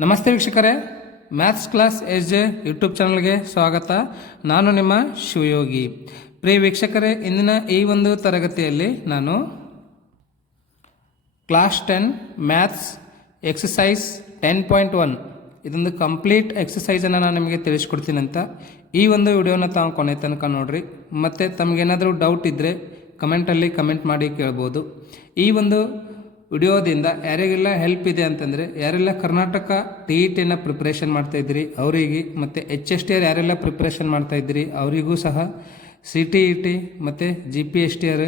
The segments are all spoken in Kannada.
ನಮಸ್ತೆ ವೀಕ್ಷಕರೇ, maths class S J YouTube ಚಾನಲ್ಗೆ ಸ್ವಾಗತ. ನಾನು ನಿಮ್ಮ ಶಿವಯೋಗಿ. ಪ್ರಿಯ ವೀಕ್ಷಕರೇ, ಇಂದಿನ ಈ ಒಂದು ತರಗತಿಯಲ್ಲಿ ನಾನು ಕ್ಲಾಸ್ 10 ಮ್ಯಾಥ್ಸ್ ಎಕ್ಸಸೈಸ್ 10.1 ಇದೊಂದು ಕಂಪ್ಲೀಟ್ ಎಕ್ಸಸೈಸನ್ನು ನಾನು ನಿಮಗೆ ತಿಳಿಸ್ಕೊಡ್ತೀನಿ ಅಂತ ಈ ಒಂದು ವಿಡಿಯೋನ ತಾವು ಕೊನೆ ತನಕ ನೋಡಿರಿ. ಮತ್ತು ತಮಗೇನಾದರೂ ಡೌಟ್ ಇದ್ದರೆ ಕಮೆಂಟಲ್ಲಿ ಕಮೆಂಟ್ ಮಾಡಿ ಕೇಳ್ಬೋದು. ಈ ಒಂದು ವಿಡಿಯೋದಿಂದ ಯಾರಿಗೆಲ್ಲ ಹೆಲ್ಪ್ ಇದೆ ಅಂತಂದರೆ, ಯಾರೆಲ್ಲ ಕರ್ನಾಟಕ TET ಪ್ರಿಪ್ರೇಷನ್ ಮಾಡ್ತಾಯಿದ್ರಿ ಅವರಿಗೆ, ಮತ್ತು HSTR ಯಾರೆಲ್ಲ ಪ್ರಿಪ್ರೇಷನ್ ಮಾಡ್ತಾಯಿದ್ರಿ ಅವರಿಗೂ ಸಹ, CTET ಮತ್ತು GPSTR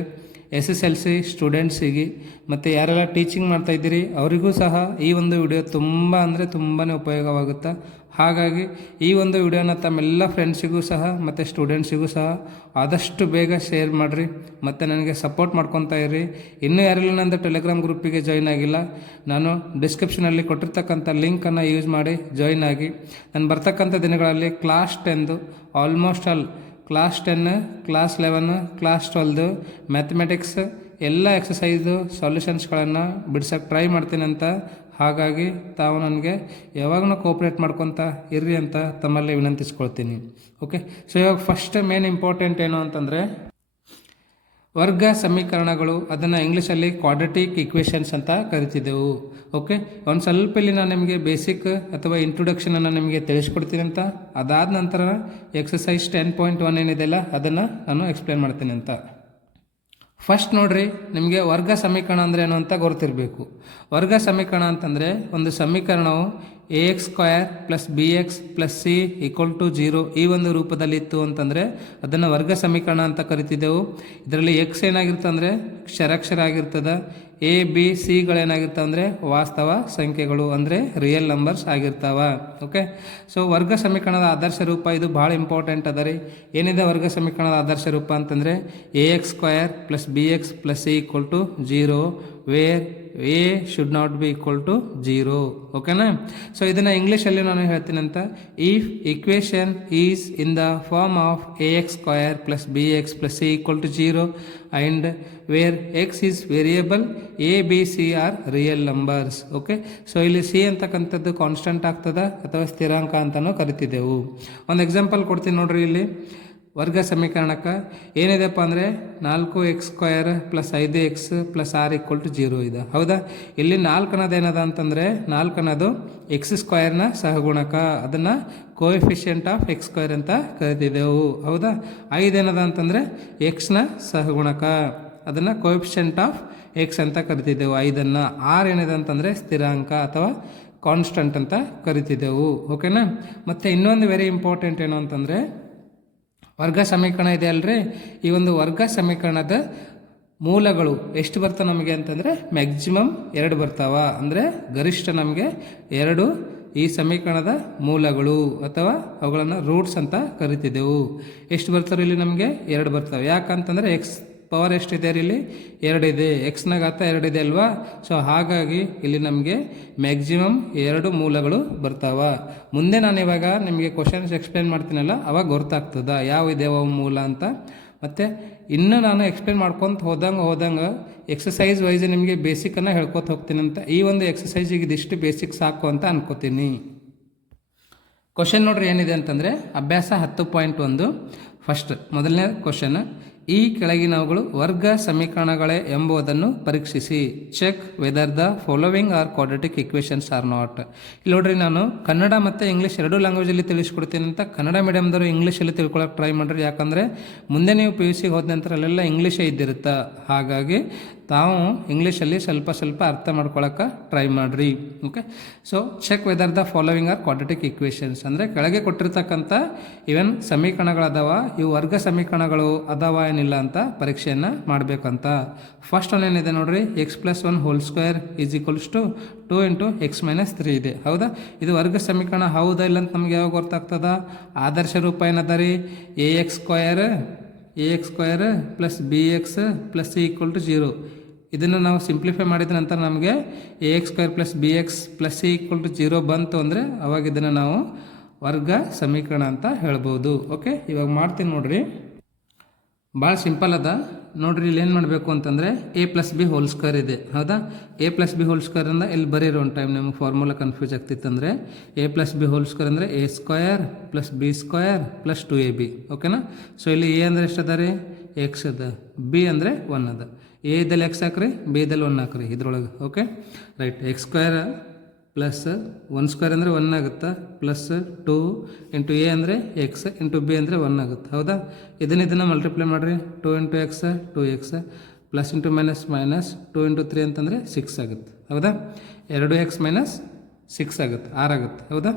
SSLC ಸ್ಟೂಡೆಂಟ್ಸಿಗೆ, ಮತ್ತು ಯಾರೆಲ್ಲ ಟೀಚಿಂಗ್ ಮಾಡ್ತಾಯಿದ್ದೀರಿ ಅವರಿಗೂ ಸಹ ಈ ಒಂದು ವಿಡಿಯೋ ತುಂಬ ಅಂದರೆ ತುಂಬಾ ಉಪಯೋಗವಾಗುತ್ತೆ. ಹಾಗಾಗಿ ಈ ಒಂದು ವಿಡಿಯೋನ ತಮ್ಮೆಲ್ಲ ಫ್ರೆಂಡ್ಸಿಗೂ ಸಹ ಮತ್ತು ಸ್ಟೂಡೆಂಟ್ಸಿಗೂ ಸಹ ಆದಷ್ಟು ಬೇಗ ಶೇರ್ ಮಾಡಿರಿ ಮತ್ತು ನನಗೆ ಸಪೋರ್ಟ್ ಮಾಡ್ಕೊತಾ ಇರ್ರಿ. ಇನ್ನೂ ಯಾರೆಲ್ಲ ನಂದು ಟೆಲಿಗ್ರಾಮ್ ಗ್ರೂಪಿಗೆ ಜಾಯ್ನ್ ಆಗಿಲ್ಲ, ನಾನು ಡಿಸ್ಕ್ರಿಪ್ಷನಲ್ಲಿ ಕೊಟ್ಟಿರ್ತಕ್ಕಂಥ ಲಿಂಕನ್ನು ಯೂಸ್ ಮಾಡಿ ಜಾಯ್ನ್ ಆಗಿ. ನಾನು ಬರ್ತಕ್ಕಂಥ ದಿನಗಳಲ್ಲಿ class 10 almost all class 10, class 11, class 12 mathematics ಎಲ್ಲ ಎಕ್ಸಸೈಸು ಸೊಲ್ಯೂಷನ್ಸ್ಗಳನ್ನು ಬಿಡ್ಸೋಕ್ಕೆ ಟ್ರೈ ಮಾಡ್ತೀನಿ ಅಂತ. ಹಾಗಾಗಿ ತಾವು ನನಗೆ ಯಾವಾಗಲೂ ಕೋಪ್ರೇಟ್ ಮಾಡ್ಕೊತ ಇರ್ರಿ ಅಂತ ತಮ್ಮಲ್ಲಿ ವಿನಂತಿಸ್ಕೊಳ್ತೀನಿ. ಓಕೆ, ಸೊ ಇವಾಗ ಫಸ್ಟ್ ಮೇನ್ ಇಂಪಾರ್ಟೆಂಟ್ ಏನು ಅಂತಂದರೆ ವರ್ಗ ಸಮೀಕರಣಗಳು, ಅದನ್ನು ಇಂಗ್ಲೀಷಲ್ಲಿ ಕ್ವಾಡ್ರಾಟಿಕ್ ಈಕ್ವೇಷನ್ಸ್ ಅಂತ ಕರಿತಿದ್ದೆವು. ಓಕೆ, ಒಂದು ಸ್ವಲ್ಪ ಇಲ್ಲಿ ನಾನು ನಿಮಗೆ ಬೇಸಿಕ್ ಅಥವಾ ಇಂಟ್ರೊಡಕ್ಷನನ್ನು ನಿಮಗೆ ತಿಳಿಸ್ಕೊಡ್ತೀನಿ ಅಂತ. ಅದಾದ ನಂತರ ಎಕ್ಸಸೈಸ್ 10.1 ಏನಿದೆಯಲ್ಲ ಅದನ್ನು ನಾನು ಎಕ್ಸ್ಪ್ಲೇನ್ ಮಾಡ್ತೀನಿ ಅಂತ. ಫಸ್ಟ್ ನೋಡ್ರಿ, ನಿಮಗೆ ವರ್ಗ ಸಮೀಕರಣ ಅಂದರೆ ಏನು ಅಂತ ಗೊತ್ತಿರಬೇಕು. ವರ್ಗ ಸಮೀಕರಣ ಅಂತಂದರೆ ಒಂದು ಸಮೀಕರಣವು AX² + BX + C = 0 ಈ ಒಂದು ರೂಪದಲ್ಲಿತ್ತು ಅಂತಂದರೆ ಅದನ್ನು ವರ್ಗ ಸಮೀಕರಣ ಅಂತ ಕರಿತಿದ್ದೆವು. ಇದರಲ್ಲಿ X ಏನಾಗಿರುತ್ತೆ ಅಂದರೆ ಕ್ಷರಾಕ್ಷರ ಆಗಿರ್ತದೆ, A B Cಗಳೇನಾಗಿರ್ತವೆ ಅಂದರೆ ವಾಸ್ತವ ಸಂಖ್ಯೆಗಳು ಅಂದರೆ ರಿಯಲ್ ನಂಬರ್ಸ್ ಆಗಿರ್ತಾವೆ. ಓಕೆ, ಸೊ ವರ್ಗ ಸಮೀಕರಣದ ಆದರ್ಶ ರೂಪ ಇದು ಭಾಳ ಇಂಪಾರ್ಟೆಂಟ್ ಅದ ರೀ. ಏನಿದೆ ವರ್ಗ ಸಮೀಕರಣದ ಆದರ್ಶ ರೂಪ ಅಂತಂದರೆ AX² + BX + C = 0 where A should not be = 0. ಓಕೆನಾ? ಸೊ ಇದನ್ನು ಇಂಗ್ಲೀಷಲ್ಲಿ ನಾನು ಹೇಳ್ತೀನಿ ಅಂತ. If equation is in the form of AX² + BX + C = 0 and where X is variable, A B C are real numbers. Okay, so ಇಲ್ಲಿ C ಅಂತಕ್ಕಂಥದ್ದು ಕಾನ್ಸ್ಟೆಂಟ್ ಆಗ್ತದೆ ಅಥವಾ ಸ್ಥಿರಾಂಕ ಅಂತಲೂ ಕರಿತಿದ್ದೆವು. ಒಂದು ಎಕ್ಸಾಂಪಲ್ ಕೊಡ್ತೀನಿ ನೋಡ್ರಿ. ಇಲ್ಲಿ ವರ್ಗ ಸಮೀಕರಣಕ್ಕೆ ಏನಿದೆಪ್ಪ ಅಂದರೆ 4x² + 5x + r = 0 ಇದೆ. ಹೌದಾ? ಇಲ್ಲಿ 4 ಅನ್ನೋದು ಏನದ ಅಂತಂದರೆ 4 ಅನ್ನೋದು x² ಸಹಗುಣಕ, ಅದನ್ನು ಕೋಎಫಿಷಿಯಂಟ್ ಆಫ್ x² ಅಂತ ಕರಿತಿದ್ದೆವು. ಹೌದಾ? 5 ಏನದ ಅಂತಂದರೆ x ಸಹಗುಣಕ, ಅದನ್ನು ಕೋಎಫಿಷಿಯಂಟ್ ಆಫ್ x ಅಂತ ಕರಿತಿದ್ದೆವು 5ಅನ್ನು. r ಏನಿದೆ ಅಂತಂದರೆ ಸ್ಥಿರಾಂಕ ಅಥವಾ ಕಾನ್ಸ್ಟಂಟ್ ಅಂತ ಕರಿತಿದ್ದೆವು. ಓಕೆನಾ? ಮತ್ತು ಇನ್ನೊಂದು ವೆರಿ ಇಂಪಾರ್ಟೆಂಟ್ ಏನು ಅಂತಂದರೆ ವರ್ಗ ಸಮೀಕರಣ ಇದೆ ಅಲ್ರಿ, ಈ ಒಂದು ವರ್ಗ ಸಮೀಕರಣದ ಮೂಲಗಳು ಎಷ್ಟು ಬರ್ತಾವೆ ನಮಗೆ ಅಂತಂದರೆ ಮ್ಯಾಕ್ಸಿಮಮ್ 2 ಬರ್ತಾವ. ಅಂದರೆ ಗರಿಷ್ಠ ನಮಗೆ 2 ಈ ಸಮೀಕರಣದ ಮೂಲಗಳು ಅಥವಾ ಅವುಗಳನ್ನು ರೂಟ್ಸ್ ಅಂತ ಕರಿತಿದ್ದೆವು. ಎಷ್ಟು ಬರ್ತಾರೆ ಇಲ್ಲಿ ನಮಗೆ 2 ಬರ್ತವೆ. ಯಾಕಂತಂದರೆ ಎಕ್ಸ್ ಪವರ್ ಎಷ್ಟಿದೆ ಇಲ್ಲಿ 2 ಇದೆ, ಎಕ್ಸ್ನ ಘಾತ 2 ಇದೆ ಅಲ್ವಾ. ಸೊ ಹಾಗಾಗಿ ಇಲ್ಲಿ ನಮಗೆ ಮ್ಯಾಕ್ಸಿಮಮ್ 2 ಮೂಲಗಳು ಬರ್ತಾವ. ಮುಂದೆ ನಾನು ಇವಾಗ ನಿಮಗೆ ಕ್ವಶನ್ಸ್ ಎಕ್ಸ್ಪ್ಲೇನ್ ಮಾಡ್ತೀನಲ್ಲ ಅವಾಗ ಗೊತ್ತಾಗ್ತದ ಯಾವ ಇದೇವ ಮೂಲ ಅಂತ. ಮತ್ತು ಇನ್ನೂ ನಾನು ಎಕ್ಸ್ಪ್ಲೇನ್ ಮಾಡ್ಕೊತ ಹೋದಂಗೆ ಎಕ್ಸಸೈಸ್ ವೈಸ್ ನಿಮಗೆ ಬೇಸಿಕನ್ನು ಹೇಳ್ಕೊತ ಹೋಗ್ತೀನಿ ಅಂತ. ಈ ಒಂದು ಎಕ್ಸಸೈಜಿಗೆ ಇದಿಷ್ಟು ಬೇಸಿಕ್ ಸಾಕು ಅಂತ ಅನ್ಕೋತೀನಿ. ಕ್ವಶನ್ ನೋಡ್ರಿ ಏನಿದೆ ಅಂತಂದರೆ ಅಭ್ಯಾಸ 10.1 ಫಸ್ಟ್ ಮೊದಲನೇ ಕ್ವಶನ್. ಈ ಕೆಳಗಿನವುಗಳು ವರ್ಗ ಸಮೀಕರಣಗಳೇ ಎಂಬುದನ್ನು ಪರೀಕ್ಷಿಸಿ. Check whether the following are quadratic equations or not. ಇಲ್ಲಿ ನೋಡ್ರಿ, ನಾನು ಕನ್ನಡ ಮತ್ತು ಇಂಗ್ಲೀಷ್ 2 ಲ್ಯಾಂಗ್ವೇಜಲ್ಲಿ ತಿಳಿಸ್ಕೊಡ್ತೀನಿ ಅಂತ. ಕನ್ನಡ ಮೀಡಿಯಮ್ದವರು ಇಂಗ್ಲೀಷಲ್ಲಿ ತಿಳ್ಕೊಳಕ್ಕೆ ಟ್ರೈ ಮಾಡಿರಿ. ಯಾಕಂದರೆ ಮುಂದೆ ನೀವು PUC ಹೋದ ನಂತರ ಅಲ್ಲೆಲ್ಲ ಇಂಗ್ಲೀಷೇ ಇದ್ದಿರುತ್ತೆ. ಹಾಗಾಗಿ ತಾವು ಇಂಗ್ಲೀಷಲ್ಲಿ ಸ್ವಲ್ಪ ಅರ್ಥ ಮಾಡ್ಕೊಳಕ್ಕೆ ಟ್ರೈ ಮಾಡಿರಿ. Okay, so check whether the following are quadratic equations ಅಂದರೆ ಕೆಳಗೆ ಕೊಟ್ಟಿರ್ತಕ್ಕಂಥ ಇವನ್ ಸಮೀಕರಣಗಳದಾವ, ಇವು ವರ್ಗ ಸಮೀಕರಣಗಳು ಅದಾವ ಏನಿಲ್ಲ ಅಂತ ಪರೀಕ್ಷೆಯನ್ನು ಮಾಡಬೇಕಂತ. ಫಸ್ಟ್ ಒನ್ ಏನಿದೆ ನೋಡ್ರಿ, x + 1 ² = 2 × x - 3 ಇದೆ. ಹೌದಾ? ಇದು ವರ್ಗ ಸಮೀಕರಣ ಹೌದಾ ಇಲ್ಲ ಅಂತ ನಮ್ಗೆ ಯಾವಾಗ ಗೊತ್ತಾಗ್ತದ? ಆದರ್ಶ ರೂಪ ಏನದ ರೀ, AX² + BX + C = 0. ಇದನ್ನು ನಾವು ಸಿಂಪ್ಲಿಫೈ ಮಾಡಿದ ನಂತರ ನಮಗೆ AX² + BX + C = 0 ಬಂತು ಅಂದರೆ ಅವಾಗ ಇದನ್ನು ನಾವು ವರ್ಗ ಸಮೀಕರಣ ಅಂತ ಹೇಳ್ಬೋದು. ಓಕೆ, ಇವಾಗ ಮಾಡ್ತೀನಿ ನೋಡ್ರಿ. ಭಾಳ ಸಿಂಪಲ್ ಅದ. ನೋಡ್ರಿ ಇಲ್ಲಿ ಏನು ಮಾಡಬೇಕು ಅಂತಂದರೆ A plus B whole square ಇದೆ ಹೌದಾ. A plus B whole square ಅಂದ್ರೆ ಇಲ್ಲಿ ಬರೀರಿ ಒಂದು ಟೈಮ್ ನಿಮಗೆ ಫಾರ್ಮುಲಾ ಕನ್ಫ್ಯೂಸ್ ಆಗ್ತಿತ್ತಂದರೆ A plus B whole square ಅಂದರೆ A square plus B square plus 2ab ಓಕೆನಾ. ಸೊ ಇಲ್ಲಿ ಎ ಅಂದರೆ ಎಷ್ಟು ಅದ ರೀ ಎಕ್ಸ್ ಅದ, ಬಿ ಅಂದರೆ 1 ಅದ. ಎ ಇದ್ದಲ್ಲಿ ಎಕ್ಸ್ ಹಾಕ್ರಿ, ಬಿ ಇದ್ದಲ್ಲಿ 1 ಹಾಕ್ರಿ ಇದ್ರೊಳಗೆ. Okay right. X square plus 1 square ಅಂದರೆ 1 ಆಗುತ್ತೆ, ಪ್ಲಸ್ 2 ಇಂಟು ಎ ಅಂದರೆ ಎಕ್ಸ್ ಇಂಟು ಬಿ ಅಂದರೆ 1 ಆಗುತ್ತೆ ಹೌದಾ. ಇದನ್ನು ಮಲ್ಟಿಪ್ಲೈ ಮಾಡಿರಿ, 2 into X 2x plus into minus minus 2 into 3 ಅಂತಂದರೆ 6 ಆಗುತ್ತೆ ಹೌದಾ. 2x ಮೈನಸ್ 6 ಆಗುತ್ತೆ, 6 ಆಗುತ್ತೆ ಹೌದಾ.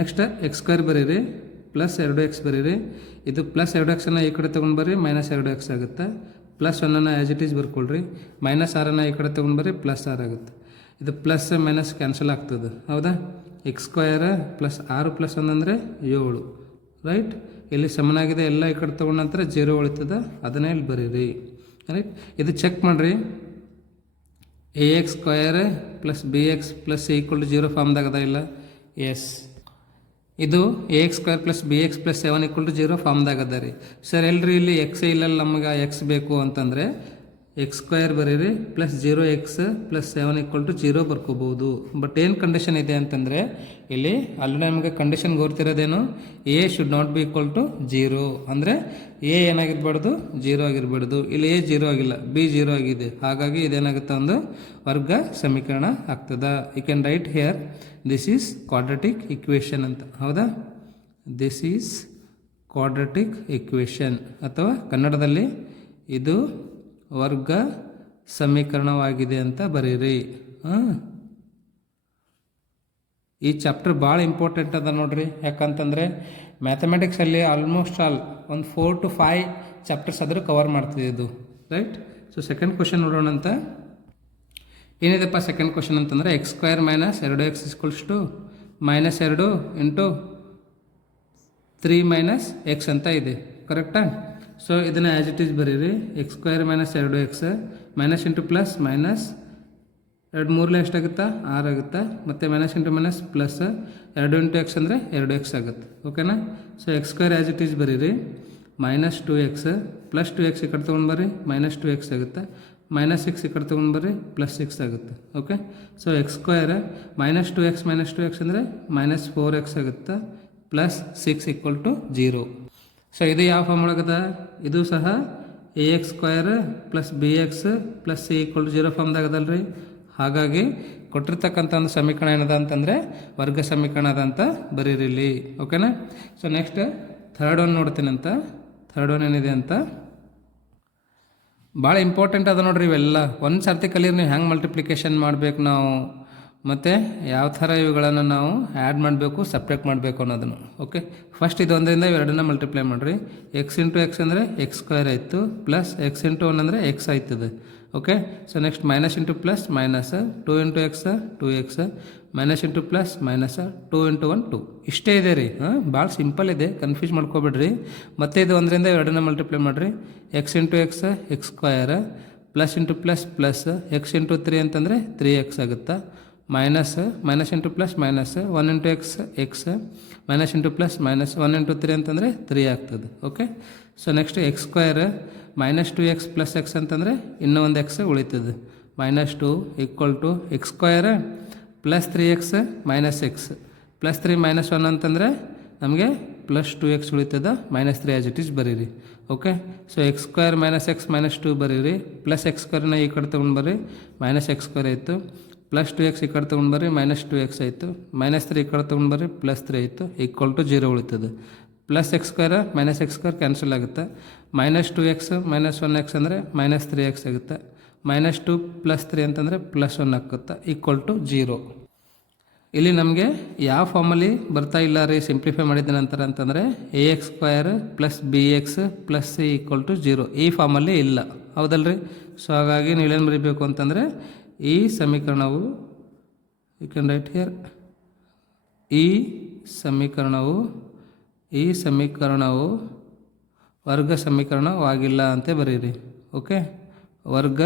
ನೆಕ್ಸ್ಟ್ ಎಕ್ಸ್ ಸ್ಕ್ವೇರ್ ಬರೀರಿ, ಪ್ಲಸ್ 2x ಬರೀರಿ. ಇದು ಪ್ಲಸ್ 2x ಈ ಕಡೆ ತೊಗೊಂಡು ಬರ್ರಿ, ಮೈನಸ್ 2x ಆಗುತ್ತೆ. ಪ್ಲಸ್ 1 ಆ್ಯಸ್ ಇಟ್ ಈಸ್ ಬರ್ಕೊಳ್ರಿ, ಮೈನಸ್ 6 ಈ ಕಡೆ ತೊಗೊಂಡು ಬರ್ರಿ, ಪ್ಲಸ್ 6 ಆಗುತ್ತೆ. ಇದು ಪ್ಲಸ್ ಮೈನಸ್ ಕ್ಯಾನ್ಸಲ್ ಆಗ್ತದೆ ಹೌದಾ. ಎಕ್ಸ್ ಸ್ಕ್ವಯರ್ ಪ್ಲಸ್ 6 ಪ್ಲಸ್ 1 ಅಂದರೆ 7 ರೈಟ್. ಇಲ್ಲಿ ಸಮನಾಗಿದೆ, ಎಲ್ಲ ಈ ಕಡೆ ತೊಗೊಂಡ ನಂತರ 0 ಉಳಿತದೆ, ಅದನ್ನೇ ಇಲ್ಲಿ ಬರೀರಿ ರೈಟ್. ಇದು ಚೆಕ್ ಮಾಡಿರಿ, A X square plus B X plus C equal to 0 ಫಾರ್ಮ್ದಾಗದ ಇಲ್ಲ. ಎಸ್, ಇದು A X square plus B X plus 7 equal to 0 ಫಾರ್ಮ್ದಾಗದ ರೀ. ಸರ್ ಎಲ್ರಿ ಇಲ್ಲಿ ಎಕ್ಸ್ ಇಲ್ಲಲ್ಲ ನಮಗೆ ಎಕ್ಸ್ ಬೇಕು ಅಂತಂದರೆ ಎಕ್ಸ್ ಸ್ಕ್ವೇರ್ ಬರೀರಿ plus 0x plus 7 equal to 0 ಬರ್ಕೋಬೋದು. ಬಟ್ ಏನು ಕಂಡೀಷನ್ ಇದೆ ಅಂತಂದರೆ ಇಲ್ಲಿ ಅಲ್ಲಿ ನಮಗೆ ಕಂಡೀಷನ್ ಗೊತ್ತಿರೋದೇನು, A should not be equal to 0 ಅಂದರೆ ಎ ಏನಾಗಿರ್ಬಾರ್ದು 0 ಆಗಿರ್ಬಾರ್ದು. ಇಲ್ಲಿ ಎ 0 ಆಗಿಲ್ಲ, ಬಿ 0 ಆಗಿದೆ, ಹಾಗಾಗಿ ಇದೇನಾಗುತ್ತೆ ಒಂದು ವರ್ಗ ಸಮೀಕರಣ ಆಗ್ತದೆ. You can write here this is quadratic equation ಅಂತ ಹೌದಾ. ದಿಸ್ ಈಸ್ ಕ್ವಾಡ್ರಾಟಿಕ್ ಇಕ್ವೇಷನ್ ಅಥವಾ ಕನ್ನಡದಲ್ಲಿ ಇದು ವರ್ಗ ಸಮೀಕರಣವಾಗಿದೆ ಅಂತ ಬರೀರಿ. ಈ ಚಾಪ್ಟರ್ ಭಾಳ ಇಂಪಾರ್ಟೆಂಟ್ ಅದ ನೋಡ್ರಿ, ಯಾಕಂತಂದರೆ ಮ್ಯಾಥಮೆಟಿಕ್ಸಲ್ಲಿ ಆಲ್ಮೋಸ್ಟ್ ಆಲ್ ಒಂದು 4 to 5 ಚಾಪ್ಟರ್ಸ್ ಆದರೂ ಕವರ್ ಮಾಡ್ತಿದೆ ಇದು ರೈಟ್. ಸೊ ಸೆಕೆಂಡ್ ಕ್ವಶನ್ ನೋಡೋಣ ಅಂತ. ಏನಿದೆಪ್ಪ ಸೆಕೆಂಡ್ ಕ್ವಶನ್ ಅಂತಂದರೆ x square minus 2x equals to minus 2 into 3 minus x ಅಂತ ಇದೆ ಕರೆಕ್ಟಾ. ಸೊ ಇದನ್ನು ಆ್ಯಸ್ ಇಟ್ ಈಸ್ ಬರೀರಿ, x square minus 2x minus into plus minus 2 3 ಎಷ್ಟಾಗುತ್ತಾ 6 ಆಗುತ್ತಾ, ಮತ್ತು minus into minus plus 2 into x ಅಂದರೆ 2x ಆಗುತ್ತೆ ಓಕೆನಾ. So x square as it is ಬರೀರಿ, ಮೈನಸ್ 2x ಪ್ಲಸ್ 2x ಈ ಕಡೆ ತೊಗೊಂಡು ಬರ್ರಿ, ಮೈನಸ್ 2x ಆಗುತ್ತೆ, ಮೈನಸ್ 6 ಈ ಕಡೆ ತೊಗೊಂಡು ಬರ್ರಿ, ಪ್ಲಸ್ 6 ಆಗುತ್ತೆ okay. So x square minus 2x ಅಂದರೆ ಮೈನಸ್ 4x ಆಗುತ್ತೆ, ಪ್ಲಸ್ 6 ಈಕ್ವಲ್ ಟು 0. ಸೊ ಇದು ಯಾವ ಫಾರ್ಮ್ ಒಳಗದ, ಇದು ಸಹ A X square plus B X plus C equal to 0 ಫಾರ್ಮ್ದಾಗದಲ್ರಿ. ಹಾಗಾಗಿ ಕೊಟ್ಟಿರ್ತಕ್ಕಂಥ ಒಂದು ಸಮೀಕರಣ ಏನದ ಅಂತಂದರೆ ವರ್ಗ ಸಮೀಕರಣ ಅದ ಅಂತ ಬರೀರಿಲ್ಲಿ ಓಕೆನಾ. ಸೊ ನೆಕ್ಸ್ಟ್ ಥರ್ಡ್ ಒನ್ ನೋಡ್ತೀನಂತ. ಥರ್ಡ್ ಒನ್ ಏನಿದೆ ಅಂತ ಭಾಳ ಇಂಪಾರ್ಟೆಂಟ್ ಅದ ನೋಡ್ರಿ ಇವೆಲ್ಲ. ಒಂದು ಸರ್ತಿ ಕಲೀರಿ ನೀವು ಹೆಂಗೆ ಮಲ್ಟಿಪ್ಲಿಕೇಶನ್ ಮಾಡಬೇಕು ನಾವು, ಮತ್ತು ಯಾವ ಥರ ಇವುಗಳನ್ನು ನಾವು ಆ್ಯಡ್ ಮಾಡಬೇಕು ಸಪ್ರೇಟ್ ಮಾಡಬೇಕು ಅನ್ನೋದನ್ನು ಓಕೆ. ಫಸ್ಟ್ ಇದು ಒಂದರಿಂದ ಇವೆರಡನ್ನ ಮಲ್ಟಿಪ್ಲೈ ಮಾಡಿರಿ. ಎಕ್ಸ್ ಇಂಟು ಎಕ್ಸ್ ಅಂದರೆ ಎಕ್ಸ್ ಸ್ಕ್ವೇರ್ ಆಯಿತು, ಪ್ಲಸ್ ಎಕ್ಸ್ ಇಂಟು 1 ಅಂದರೆ ಎಕ್ಸ್ ಆಯ್ತದೆ okay. So next minus into plus minus 2 into X 2x minus into plus minus 2 into 1 2 ಇಷ್ಟೇ ಇದೆ ರೀ. ಭಾಳ ಸಿಂಪಲ್ ಇದೆ, ಕನ್ಫ್ಯೂಸ್ ಮಾಡ್ಕೊಬೇಡ್ರಿ. ಮತ್ತು ಇದು ಒಂದರಿಂದ ಎರಡನ್ನ ಮಲ್ಟಿಪ್ಲೈ ಮಾಡಿರಿ. X into X X square plus into plus plus X into 3 ಅಂತಂದರೆ 3x ಆಗುತ್ತಾ, minus minus into plus minus 1 into X minus into plus minus 1 into 3 ಅಂತಂದರೆ 3 ಆಗ್ತದೆ okay. So next X square minus 2x plus X ಅಂತಂದರೆ ಇನ್ನೂ ಒಂದು ಎಕ್ಸ್ ಉಳಿತದೆ, minus 2 equal to X square plus 3x minus X plus 3 minus 1 ಅಂತಂದರೆ ನಮಗೆ ಪ್ಲಸ್ 2x ಉಳಿತದೆ, ಮೈನಸ್ 3 ಆ್ಯಸ್ ಇಟ್ ಈಸ್ ಬರೀರಿ okay. So X square minus X minus 2 ಬರೀರಿ, ಪ್ಲಸ್ ಎಕ್ಸ್ ಸ್ಕ್ವೇರ್ನ ಈ ಕಡೆ ತೊಗೊಂಡು ಬರ್ರಿ, ಮೈನಸ್ ಎಕ್ಸ್ ಸ್ಕ್ವೇರ್ ಆಯಿತು, ಪ್ಲಸ್ 2x ಈ ಕಡೆ ತೊಗೊಂಡು ಬರ್ರಿ, ಮೈನಸ್ 2x ಆಯಿತು, ಮೈನಸ್ 3 ಈ ಕಡೆ ತೊಗೊಂಡು ಬರ್ರಿ, ಪ್ಲಸ್ 3 ಆಯಿತು, ಈಕ್ವಲ್ ಟು 0 ಉಳಿತದೆ. Plus X square minus X square cancel ಆಗುತ್ತೆ, ಮೈನಸ್ 2x ಮೈನಸ್ 1x ಅಂದರೆ ಮೈನಸ್ 3x ಆಗುತ್ತೆ, ಮೈನಸ್ 2 ಪ್ಲಸ್ 3 ಅಂತಂದರೆ ಪ್ಲಸ್ 1 ಆಗುತ್ತೆ, ಈಕ್ವಲ್ ಟು 0. ಇಲ್ಲಿ ನಮಗೆ ಯಾವ ಫಾರ್ಮಲ್ಲಿ ಬರ್ತಾ ಇಲ್ಲ ರೀ ಸಿಂಪ್ಲಿಫೈ ಮಾಡಿದ ನಂತರ ಅಂತಂದರೆ A X square plus B X plus C equal to 0 ಈ ಫಾರ್ಮಲ್ಲಿ ಇಲ್ಲ ಹೌದಲ್ರಿ. ಸೊ ಹಾಗಾಗಿ ನೀವೇನು ಬರೀಬೇಕು ಅಂತಂದರೆ ಈ ಸಮೀಕರಣವು ಯು ಕ್ಯಾನ್ ರೈಟ್ ಹಿಯರ್, ಈ ಸಮೀಕರಣವು ವರ್ಗ ಸಮೀಕರಣವಾಗಿಲ್ಲ ಅಂತ ಬರೀರಿ ಓಕೆ. ವರ್ಗ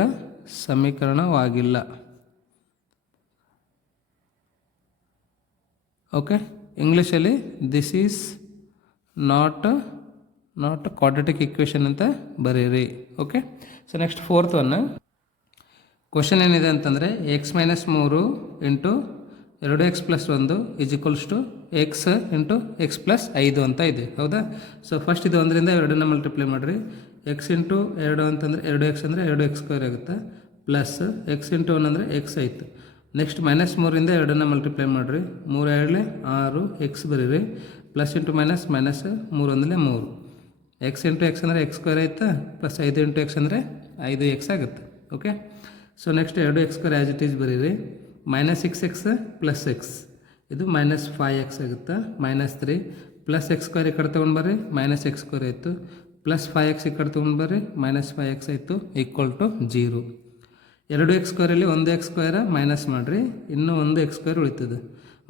ಸಮೀಕರಣವಾಗಿಲ್ಲ ಓಕೆ. ಇಂಗ್ಲೀಷಲ್ಲಿ this is not not quadratic equation ಅಂತ ಬರೀರಿ. Okay, so next fourth one question ಏನಿದೆ ಅಂತಂದರೆ X minus 3 into 2x+1 is equals to X into x+5 ಅಂತ ಇದೆ. ಹೌದಾ? ಸೊ ಫಸ್ಟ್ ಇದು 1ರಿಂದ 2ನ್ನ ಮಲ್ಟಿಪ್ಲೈ ಮಾಡಿರಿ. ಎಕ್ಸ್ ಇಂಟು 2 ಅಂತಂದರೆ 2x ಅಂದರೆ 2x² ಆಗುತ್ತೆ, ಪ್ಲಸ್ ಎಕ್ಸ್ ಇಂಟು 1 ಅಂದರೆ ಎಕ್ಸ್ ಆಯಿತು. ನೆಕ್ಸ್ಟ್ -3ರಿಂದ 2ನ್ನ ಮಲ್ಟಿಪ್ಲೈ ಮಾಡಿರಿ. 3 2 6 ಎಕ್ಸ್ ಬರೀರಿ, plus into minus 3 1 3, X into x ಅಂದರೆ x² ಆಯಿತಾ, ಪ್ಲಸ್ 5 ಇಂಟು ಎಕ್ಸ್ ಅಂದರೆ 5x ಆಗುತ್ತೆ. Okay, so next 2x² as it is ಬರೀರಿ. -6x ಪ್ಲಸ್ ಎಕ್ಸ್ ಇದು -5x ಆಗುತ್ತೆ, -3 ಪ್ಲಸ್ x² ಈ ಕಡೆ ತೊಗೊಂಡು ಬರ್ರಿ, -x² ಆಯಿತು, ಪ್ಲಸ್ 5x ಈ ಕಡೆ ತೊಗೊಂಡು ಬರ್ರಿ, -5x ಆಯಿತು, equal to 0. 2x² 1x² minus ಮಾಡಿರಿ, ಇನ್ನೂ 1x² ಉಳಿತದೆ.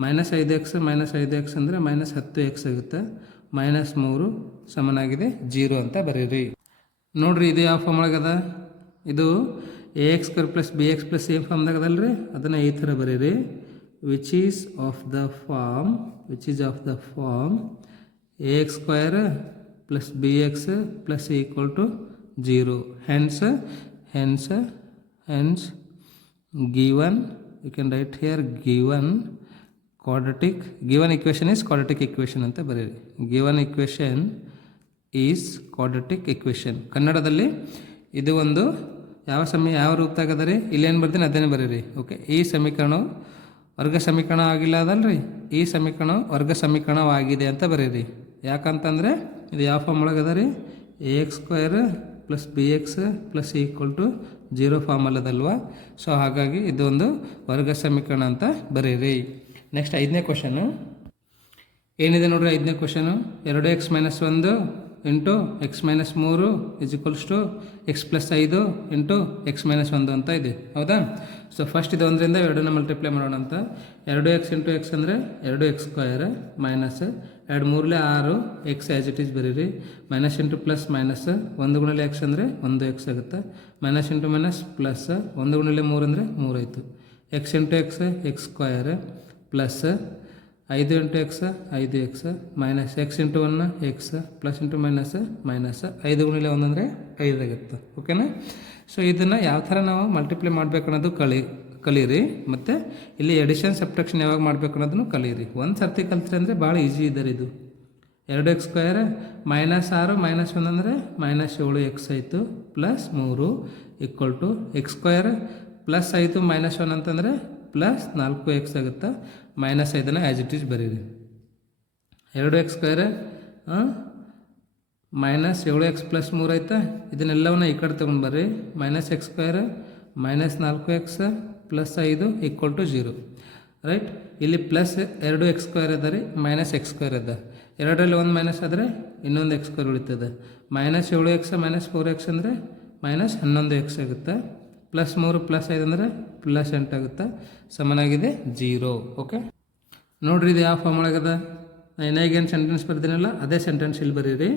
-5x -5x ಅಂದರೆ -10x ಆಗುತ್ತೆ, -3 ಸಮನಾಗಿದೆ 0 ಅಂತ ಬರೀರಿ. ನೋಡಿರಿ ಇದು ಯಾವ ಫಾರ್ಮ್ ಒಳಗದ, ಇದು ax² + bx + c ಫಾರ್ಮ್ದಾಗ ಅದಲ್ರಿ, ಅದನ್ನು ಈ ಥರ ಬರೀರಿ. Which is of the form ax² + bx + c = 0. Hence given, you can write here given equation is quadratic equation ಅಂತ ಬರೀರಿ. given equation is quadratic equation. ಕನ್ನಡದಲ್ಲಿ ಇದು ಒಂದು ಯಾವ ರೂಪದಾಗ ಅದ ರೀ, ಇಲ್ಲೇನು ಬರ್ತೀನಿ ಅದೇನೇ ಬರೀರಿ. ಓಕೆ, ಈ ಸಮೀಕರಣವು ವರ್ಗ ಸಮೀಕರಣ ಆಗಿಲ್ಲ ಅದಲ್ರಿ, ಈ ಸಮೀಕರಣ ವರ್ಗ ಸಮೀಕರಣವಾಗಿದೆ ಅಂತ ಬರೀರಿ. ಯಾಕಂತಂದರೆ ಇದು ಯಾವ ಫಾರ್ಮ್ ಒಳಗೆ ಅದ ರೀ, ax² + bx + c = 0 form ಅಲ್ಲದಲ್ವಾ. So ಹಾಗಾಗಿ ಇದೊಂದು ವರ್ಗ ಸಮೀಕರಣ ಅಂತ ಬರೀರಿ. ನೆಕ್ಸ್ಟ್ 5ನೇ ಕ್ವಶನು ಏನಿದೆ ನೋಡ್ರಿ. 5ನೇ question 2x - 1 into x - 3 is equals to x+5 into x - 1 ಅಂತ ಇದೆ. ಹೌದಾ? ಸೊ ಫಸ್ಟ್ ಇದು 1ರಿಂದ 2ನ್ನ ಮಲ್ಟಿಪ್ಲೈ ಮಾಡೋಣ ಅಂತ. 2x ಇಂಟು x ಅಂದರೆ 2x² minus 2 3 6 x as it is ಬರೀರಿ. Minus into plus minus 1 × x ಅಂದರೆ 1x ಆಗುತ್ತೆ, ಮೈನಸ್ ಇಂಟು ಮೈನಸ್ ಪ್ಲಸ್ 1 × 3 ಅಂದರೆ 3 ಆಯಿತು. x into x x² plus 5 into x 5x minus x into 1 x plus into minus 5 × 1 ಅಂದರೆ 5 ಆಗುತ್ತೆ. ಓಕೆನಾ? ಸೊ ಇದನ್ನು ಯಾವ ಥರ ನಾವು ಮಲ್ಟಿಪ್ಲೈ ಮಾಡಬೇಕು ಅನ್ನೋದು ಕಲೀರಿ, ಮತ್ತು ಇಲ್ಲಿ ಎಡಿಷನ್ ಸಬ್ಟ್ರಾಕ್ಷನ್ ಯಾವಾಗ ಮಾಡಬೇಕು ಅನ್ನೋದನ್ನು ಕಲೀರಿ. ಒಂದು ಸರ್ತಿ ಕಲ್ತ್ರಿ ಅಂದರೆ ಭಾಳ ಈಸಿ ಇದ್ದಾರೆ. ಇದು 2x² -6 -1 ಅಂದರೆ -7x ಆಯಿತು, plus 3 equal to x² plus 5 -1 ಅಂತಂದರೆ ಪ್ಲಸ್ 4x ಆಗುತ್ತೆ, -5ನ್ನು ಆ್ಯಸ್ ಇಟ್ ಈಸ್ ಬರೀರಿ. 2x² -7x ಪ್ಲಸ್ 3 ಆಯ್ತಾ, ಇದನ್ನೆಲ್ಲವನ್ನ ಈ ಕಡೆ ತೊಗೊಂಡು ಬರ್ರಿ. -x² -4x plus 5 equal to 0. Right, ಇಲ್ಲಿ ಪ್ಲಸ್ 2x² ಅದ ರೀ, -x² ಅದ, ಎರಡರಲ್ಲಿ ಒಂದು ಮೈನಸ್ ಆದರೆ ಇನ್ನೊಂದು x² ಉಳಿತದೆ. -7x -4x ಅಂದರೆ -11x ಆಗುತ್ತೆ, ಪ್ಲಸ್ 3 ಪ್ಲಸ್ 5 ಅಂದರೆ ಪ್ಲಸ್ 8 ಆಗುತ್ತೆ, ಸಮನಾಗಿದೆ 0. ಓಕೆ, ನೋಡ್ರಿ ಇದು ಯಾವ ಫಾರ್ಮ್ ಒಳಗದ. ನಾನು ಏನು ಸೆಂಟೆನ್ಸ್ ಬರ್ತೀನಲ್ಲ ಅದೇ ಸೆಂಟೆನ್ಸ್ ಇಲ್ಲಿ ಬರೀರಿ.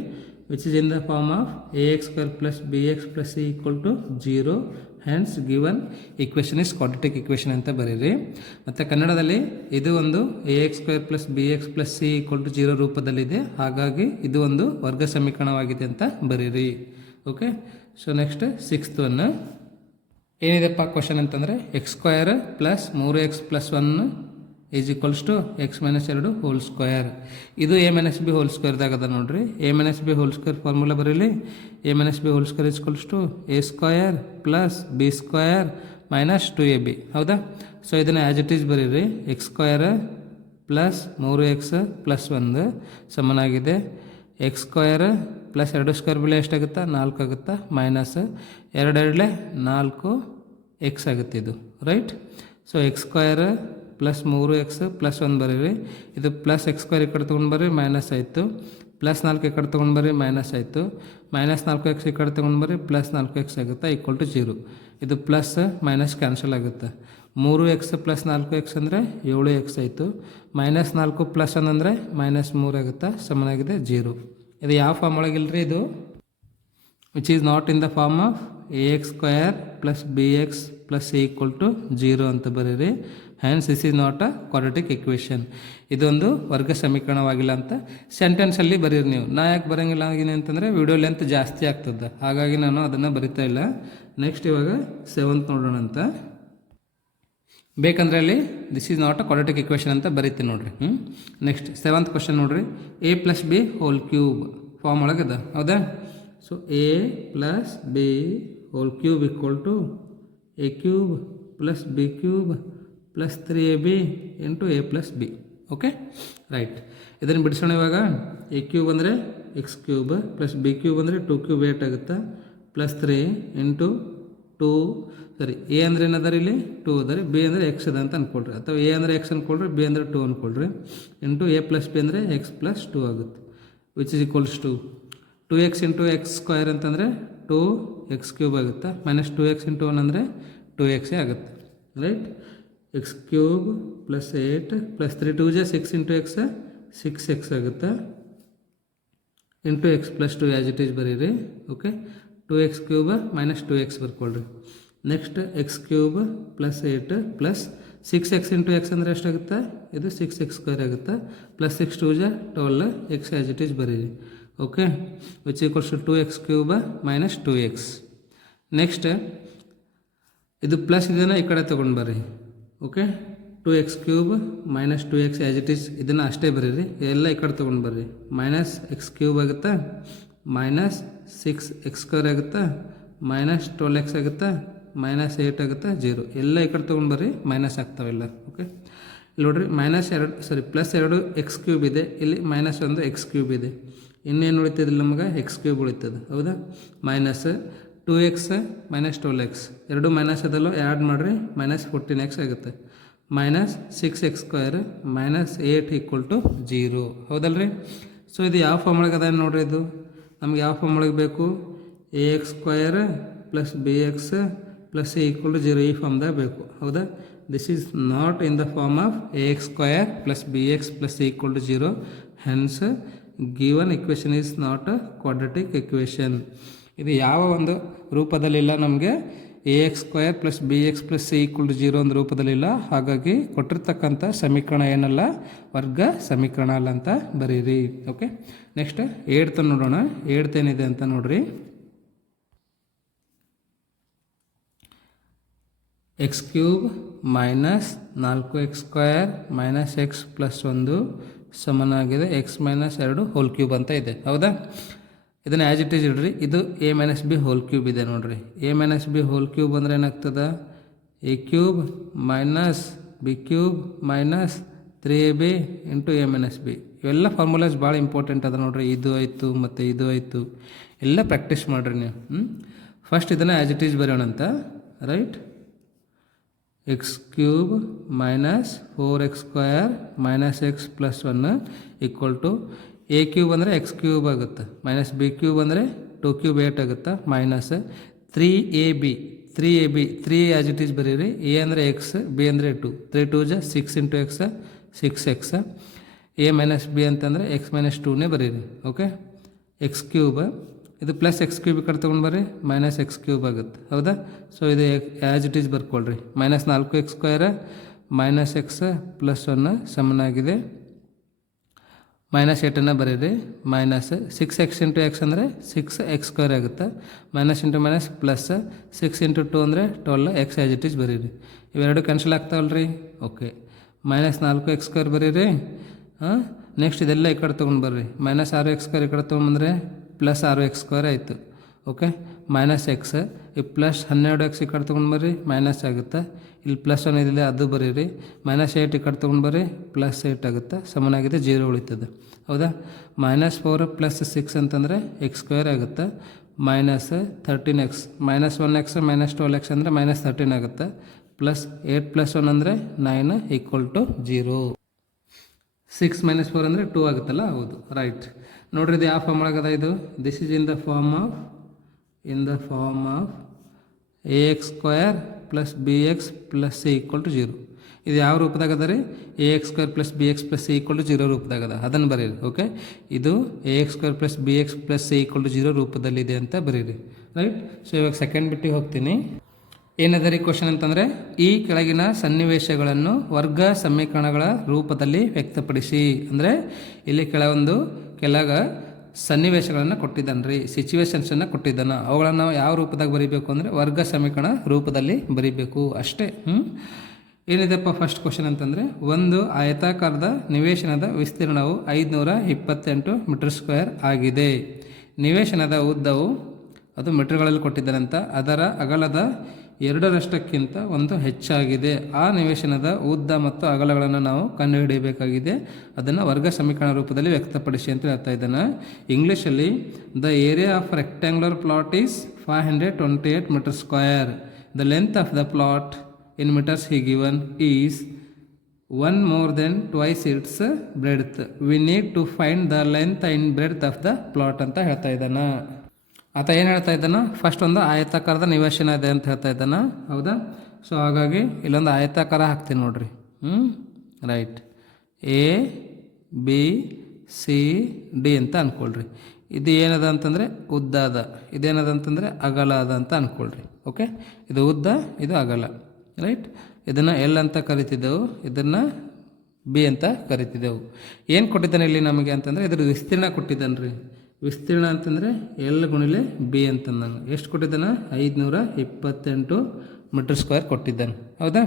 Which is in the form of ax² + bx + c = 0. Hence given equation is quadratic equation ಅಂತ ಬರೀರಿ. ಮತ್ತು ಕನ್ನಡದಲ್ಲಿ ಇದು ಒಂದು ax² + bx + c = 0 ರೂಪದಲ್ಲಿದೆ, ಹಾಗಾಗಿ ಇದು ಒಂದು ವರ್ಗ ಸಮೀಕರಣವಾಗಿದೆ ಅಂತ ಬರೀರಿ. Okay, so next 6th one ಏನಿದೆಪ್ಪ ಕ್ವಶನ್ ಅಂತಂದರೆ x² + 3x + 1 is equals to x - 2 whole square. ಇದು a - b ಹೋಲ್ ಸ್ಕ್ವೇರ್ದಾಗ ಅದ ನೋಡ್ರಿ. a - b whole square formula ಬರೀಲಿ. a - b whole square is equals to a² + b² - 2ab. ಹೌದಾ? ಸೊ ಇದನ್ನು ಆ್ಯಸ್ ಇಟ್ ಈಸ್ ಬರೀರಿ. x² + 3x + 1 ಸಮನಾಗಿದೆ x² + 2² ಬೆಲೆ ಎಷ್ಟಾಗುತ್ತೆ? 4 ಆಗುತ್ತೆ, ಮೈನಸ್ 2 4x ಆಗುತ್ತೆ ಇದು. ರೈಟ್, ಸೊ x² + 3x + 1 ಬರೀರಿ. ಇದು ಪ್ಲಸ್ x² ಈ ಕಡೆ ತೊಗೊಂಡು ಬರ್ರಿ, ಮೈನಸ್ ಆಯಿತು, ಪ್ಲಸ್ 4 ಈ ಕಡೆ ತೊಗೊಂಡು ಬರ್ರಿ, ಮೈನಸ್ ಆಯಿತು, -4x ಈ ಕಡೆ ತೊಗೊಂಡು ಬರ್ರಿ, ಪ್ಲಸ್ 4x ಆಗುತ್ತೆ, ಈಕ್ವಲ್ ಟು 0. ಇದು ಪ್ಲಸ್ ಮೈನಸ್ ಕ್ಯಾನ್ಸಲ್ ಆಗುತ್ತೆ. 3x + 4x ಅಂದರೆ 7x ಆಯಿತು, -4 + 1 ಅಂದರೆ -3 ಆಗುತ್ತೆ, ಸಮನಾಗಿದೆ 0. ಇದು ಯಾವ ಫಾರ್ಮ್ ಒಳಗಿಲ್ರಿ, ಇದು which is not in the form of ax² + bx + c = 0 ಅಂತ ಬರೀರಿ. Hence this is not a quadratic equation. ಇದೊಂದು ವರ್ಗ ಸಮೀಕರಣವಾಗಿಲ್ಲ ಅಂತ ಸೆಂಟೆನ್ಸಲ್ಲಿ ಬರೀರಿ ನೀವು. ನಾ ಯಾಕೆ ಬರೋಂಗಿಲ್ಲ ಆಗಿನಿ ಅಂತಂದರೆ ವಿಡಿಯೋ ಲೆಂತ್ ಜಾಸ್ತಿ ಆಗ್ತದೆ, ಹಾಗಾಗಿ ನಾನು ಅದನ್ನು ಬರಿತಾ ಇಲ್ಲ. ನೆಕ್ಸ್ಟ್ ಇವಾಗ 7th ನೋಡೋಣ ಅಂತ. ಬೇಕಂದ್ರೆ ಅಲ್ಲಿ this is not a quadratic equation ಅಂತ ಬರೀತೀನಿ ನೋಡ್ರಿ. ನೆಕ್ಸ್ಟ್ 7th ಕ್ವಶನ್ ನೋಡ್ರಿ. a + b whole cube form ಒಳಗದ, ಹೌದಾ? So a + b whole cube equal to a cube + b cube + 3ab into a + b. Okay, right. ಇದನ್ನು ಬಿಡಿಸೋಣ ಇವಾಗ. a ಕ್ಯೂಬ್ ಅಂದರೆ ಎಕ್ಸ್ ಕ್ಯೂಬ್ + b ಕ್ಯೂಬ್ ಅಂದರೆ 2 ಕ್ಯೂಬ್ 8 ಆಗುತ್ತೆ, +3 ಇಂಟು 2. ಸರಿ, ಎ ಅಂದರೆ ಏನದ ಇಲ್ಲಿ 2 ಅದ ರೀ, ಬಿ ಅಂದರೆ ಎಕ್ಸ್ ಅದ ಅಂತ ಅಂದ್ಕೊಳ್ರಿ, ಅಥವಾ ಎ ಅಂದರೆ ಎಕ್ಸ್ ಅಂದ್ಕೊಳ್ರಿ, ಬಿ ಅಂದರೆ 2 ಅಂದ್ಕೊಳ್ರಿ. ಇಂಟು a + b ಅಂದರೆ x + 2 ಆಗುತ್ತೆ, which is equals to 2x into X square ಅಂತಂದರೆ 2x³ ಆಗುತ್ತೆ, -2x ಇಂಟು 1 ಅಂದರೆ 2x ಆಗುತ್ತೆ, right? x³ + 8 + 3 2 6 into x 6x ಆಗುತ್ತೆ, into x + 2 as it is ಬರೀರಿ. ಓಕೆ, 2x³ - 2x ಬರ್ಕೊಳ್ರಿ. Next x³ + 8 + 6x into x ಅಂದರೆ ಎಷ್ಟಾಗುತ್ತೆ? ಇದು 6x² ಆಗುತ್ತೆ, + 6 2 12 x ಆ್ಯಸ್ ಇಟ್ ಈಸ್ ಬರೀರಿ. Okay, which equals to 2x³ - 2x. Next ಇದು ಪ್ಲಸ್ ಇದನ್ನು ಈ ಕಡೆ ತೊಗೊಂಡು ಬರ್ರಿ. Okay, 2x³ - 2x as it is ಇದನ್ನು ಅಷ್ಟೇ ಬರೀರಿ, ಎಲ್ಲ ಈ ಕಡೆ ತೊಗೊಂಡು ಬರ್ರಿ. -x³ ಆಗುತ್ತೆ, -6x² ಆಗುತ್ತೆ, -12x ಆಗುತ್ತೆ, -8 ಆಗುತ್ತೆ, 0. ಎಲ್ಲ ಈ ಕಡೆ ತೊಗೊಂಡು ಬರ್ರಿ, ಮೈನಸ್ ಆಗ್ತಾವೆಲ್ಲ. ಓಕೆ, ಇಲ್ಲಿ ನೋಡ್ರಿ, +2 x³ ಇದೆ, ಇಲ್ಲಿ -1 x³ ಇದೆ. ಇನ್ನೇನು ಉಳಿತದೆ ಇಲ್ಲಿ ನಮಗೆ? x³ ಉಳಿತದೆ, ಹೌದಾ? -2x - 12x ಎರಡು ಮೈನಸ್ ಅದಲ್ಲೋ, ಆ್ಯಡ್ ಮಾಡಿರಿ, -14x ಆಗುತ್ತೆ, -6x² -8 = 0, ಹೌದಲ್ರಿ? ಸೊ ಇದು ಯಾವ ಫಾರ್ಮ್ ಒಳಗೆ ಅದ ನೋಡ್ರಿ. ಇದು ನಮ್ಗೆ ಯಾವ ಫಾರ್ಮ್ ಒಳಗೆ ಬೇಕು? ax² + bx + c = 0 ಈ ಫಾರ್ಮ್ದಾಗ ಬೇಕು, ಹೌದಾ? This is not in the form of ax² + bx + c = 0. Hence given equation is not a quadratic equation. ಇದು ಯಾವ ಒಂದು ರೂಪದಲ್ಲಿಲ್ಲ, ನಮಗೆ ax² + bx + c = 0 ಒಂದು ರೂಪದಲ್ಲಿಲ್ಲ. ಹಾಗಾಗಿ ಕೊಟ್ಟಿರ್ತಕ್ಕಂಥ ಸಮೀಕರಣ ಏನಲ್ಲ, ವರ್ಗ ಸಮೀಕರಣ ಅಲ್ಲ ಅಂತ ಬರೀರಿ. ಓಕೆ, ನೆಕ್ಸ್ಟ್ 8th ನೋಡೋಣ. 8th ಏನಿದೆ ಅಂತ ನೋಡ್ರಿ. x³ - 4x² - x + 1 ಸಮನಾಗಿದೆ x - 2 ಹೋಲ್ ಕ್ಯೂಬ್ ಅಂತ ಇದೆ, ಹೌದಾ? ಇದನ್ನು ಆ್ಯಸ್ ಇಟ್ ಈಸ್ ಇಡ್ರಿ. ಇದು a - b ಹೋಲ್ ಕ್ಯೂಬ್ ಇದೆ ನೋಡ್ರಿ. a - b ಹೋಲ್ ಕ್ಯೂಬ್ ಅಂದರೆ ಏನಾಗ್ತದೆ? a³ - b³ - 3ab into a - b. ಇವೆಲ್ಲ ಫಾರ್ಮುಲಾಸ್ ಭಾಳ ಇಂಪಾರ್ಟೆಂಟ್ ಅದ ನೋಡ್ರಿ. ಇದು ಆಯಿತು ಮತ್ತು ಇದು ಆಯಿತು, ಎಲ್ಲ ಪ್ರಾಕ್ಟೀಸ್ ಮಾಡಿರಿ ನೀವು. ಫಸ್ಟ್ ಇದನ್ನು ಆ್ಯಸ್ ಇಟ್ ಈಸ್ ಬರೆಯೋಣ ಅಂತ, right? x³ - 4x² - x + 1 = a³ ಅಂದರೆ x³ ಆಗುತ್ತೆ, -b³ ಅಂದರೆ 2 ಕ್ಯೂಬ್ 8 ಆಗುತ್ತೆ, -3ab 3 ಆ್ಯಸ್ ಇಟ್ ಈಸ್ ಬರೀರಿ. a ಅಂದರೆ x, b ಅಂದರೆ 2, 3 2 6 into x 6x. a - b ಅಂತಂದರೆ x - 2ನೇ ಬರೀರಿ. ಓಕೆ, x³ ಇದು +x³ ಈ ಕಡೆ ತೊಗೊಂಡು ಬರ್ರಿ, -x³ ಆಗುತ್ತೆ, ಹೌದಾ? ಸೊ ಇದು ಆ್ಯಸ್ ಇಟ್ ಈಸ್ ಬರ್ಕೊಳ್ರಿ. -4x² - x + 1 ಸಮನಾಗಿದೆ, -8 ಬರೀರಿ. -6x ಇಂಟು x ಅಂದರೆ 6x² ಆಗುತ್ತೆ, - ಇಂಟು +6 ಇಂಟು 2 ಅಂದರೆ 12 x ಆ್ಯಸ್ ಇಟ್ ಈಸ್ ಬರೀರಿ. ಇವೆರಡು ಕ್ಯಾನ್ಸಲ್ ಆಗ್ತಾವಲ್ರಿ. ಓಕೆ, -4x² ಬರೀರಿ. ನೆಕ್ಸ್ಟ್ ಇದೆಲ್ಲ ಈ ಕಡೆ ತೊಗೊಂಡು ಬರ್ರಿ, -6x² ಈ ಕಡೆ ತೊಗೊಂಬಂದರೆ +6x² ಆಯಿತು. ಓಕೆ, -x ಈ +12x ಈ ಕಡೆ ತೊಗೊಂಡು ಬರ್ರಿ, ಮೈನಸ್ ಆಗುತ್ತೆ. ಇಲ್ಲಿ +1 ಇದಿಲ್ಲ, ಅದು ಬರೀರಿ. -8 ಈ ಕಡೆ ತೊಗೊಂಡು ಬರ್ರಿ, +8 ಆಗುತ್ತೆ, ಸಮನಾಗಿದೆ, 0 ಉಳಿತದೆ, ಹೌದಾ? -4 + 6 ಅಂತಂದರೆ x² ಆಗುತ್ತೆ, -13x -1x -12x ಅಂದರೆ -13 ಆಗುತ್ತೆ, +8 + 1 ಅಂದರೆ 9 = 0. 6 - 4 ಅಂದರೆ 2 ಆಗುತ್ತಲ್ಲ, ಹೌದು, ರೈಟ್. ನೋಡ್ರಿ, ಇದು ಯಾವ ಫಾರ್ಮ್ ಒಳಗದ? ಇದು this is in the form of ax² + bx + c = 0. ಇದು ಯಾವ ರೂಪದಾಗ ಅದ ರೀ? ax² + bx + c = 0 ರೂಪದಾಗ ಅದ, ಅದನ್ನು ಬರೀರಿ. ಓಕೆ, ಇದು ax² + bx + c = 0 ರೂಪದಲ್ಲಿದೆ ಅಂತ ಬರೀರಿ, ರೈಟ್? ಸೊ ಇವಾಗ ಸೆಕೆಂಡ್ ಬಿಟ್ಟಿಗೆ ಹೋಗ್ತೀನಿ. ಏನದ ರೀ ಕ್ವಶನ್ ಅಂತಂದರೆ, ಈ ಕೆಳಗಿನ ಸನ್ನಿವೇಶಗಳನ್ನು ವರ್ಗ ಸಮೀಕರಣಗಳ ರೂಪದಲ್ಲಿ ವ್ಯಕ್ತಪಡಿಸಿ. ಅಂದರೆ ಇಲ್ಲಿ ಕೆಳಗ ಸನ್ನಿವೇಶಗಳನ್ನು ಕೊಟ್ಟಿದ್ದಾನೆ ರೀ, ಸಿಚುವೇಶನ್ಸನ್ನು ಕೊಟ್ಟಿದ್ದಾನೆ. ಅವುಗಳನ್ನು ನಾವು ಯಾವ ರೂಪದಾಗ ಬರೀಬೇಕು ಅಂದರೆ ವರ್ಗ ಸಮೀಕರಣ ರೂಪದಲ್ಲಿ ಬರೀಬೇಕು ಅಷ್ಟೇ. ಏನಿದೆಪ್ಪ ಫಸ್ಟ್ ಕ್ವಶನ್ ಅಂತಂದರೆ, ಒಂದು ಆಯತಾಕಾರದ ನಿವೇಶನದ ವಿಸ್ತೀರ್ಣವು 528 ಮೀಟರ್ ಸ್ಕ್ವೇರ್ ಆಗಿದೆ. ನಿವೇಶನದ ಉದ್ದವು ಅದು ಮೀಟರ್ಗಳಲ್ಲಿ ಕೊಟ್ಟಿದ್ದಾರಂತ, ಅದರ ಅಗಲದ 2ರಷ್ಟಕ್ಕಿಂತ ಒಂದು ಹೆಚ್ಚಾಗಿದೆ. ಆ ನಿವೇಶನದ ಉದ್ದ ಮತ್ತು ಅಗಲಗಳನ್ನು ನಾವು ಕಂಡುಹಿಡಿಯಬೇಕಾಗಿದೆ. ಅದನ್ನು ವರ್ಗ ಸಮೀಕರಣ ರೂಪದಲ್ಲಿ ವ್ಯಕ್ತಪಡಿಸಿ ಅಂತ ಹೇಳ್ತಾ ಇದ್ದಾನೆ. ಇಂಗ್ಲೀಷಲ್ಲಿ the area of rectangular plot is 528 meter square. The length of the plot in meters he given is 1 more than twice its breadth. We need to find the length and breadth of the plot ಅಂತ ಹೇಳ್ತಾ ಇದ್ದಾನ. ಆತ ಏನು ಹೇಳ್ತಾ ಇದ್ದಾನ, ಫಸ್ಟ್ ಒಂದು ಆಯತಾಕಾರದ ನಿವೇಶನ ಇದೆ ಅಂತ ಹೇಳ್ತಾ ಇದ್ದಾನ, ಹೌದಾ? ಸೊ ಹಾಗಾಗಿ ಇಲ್ಲೊಂದು ಆಯತಾಕಾರ ಹಾಕ್ತೀನಿ ನೋಡ್ರಿ. Right, A B C D ಅಂತ ಅಂದ್ಕೊಳ್ರಿ. ಇದು ಏನದ ಅಂತಂದರೆ ಉದ್ದ ಅದ, ಇದೇನದ ಅಂತಂದರೆ ಅಗಲ ಅದ ಅಂತ ಅಂದ್ಕೊಳ್ರಿ. ಓಕೆ, ಇದು ಉದ್ದ, ಇದು ಅಗಲ. ರೈಟ್, ಇದನ್ನು ಎಲ್ ಅಂತ ಕರಿತಿದ್ದೆವು, ಇದನ್ನು ಬಿ ಅಂತ ಕರಿತಿದ್ದೆವು. ಏನು ಕೊಟ್ಟಿದ್ದಾನೆ ಇಲ್ಲಿ ನಮಗೆ ಅಂತಂದರೆ ಇದ್ರ ವಿಸ್ತೀರ್ಣ ಕೊಟ್ಟಿದ್ದಾನೆ ರೀ. ವಿಸ್ತೀರ್ಣ ಅಂತಂದರೆ ಎಲ್ ಗುಣಿಲೆ ಬಿ ಅಂತಂದಾನೆ. ಎಷ್ಟು ಕೊಟ್ಟಿದ್ದಾನೆ? 528 ಮೀಟರ್ ಸ್ಕ್ವೇರ್ ಕೊಟ್ಟಿದ್ದಾನೆ, ಹೌದಾ?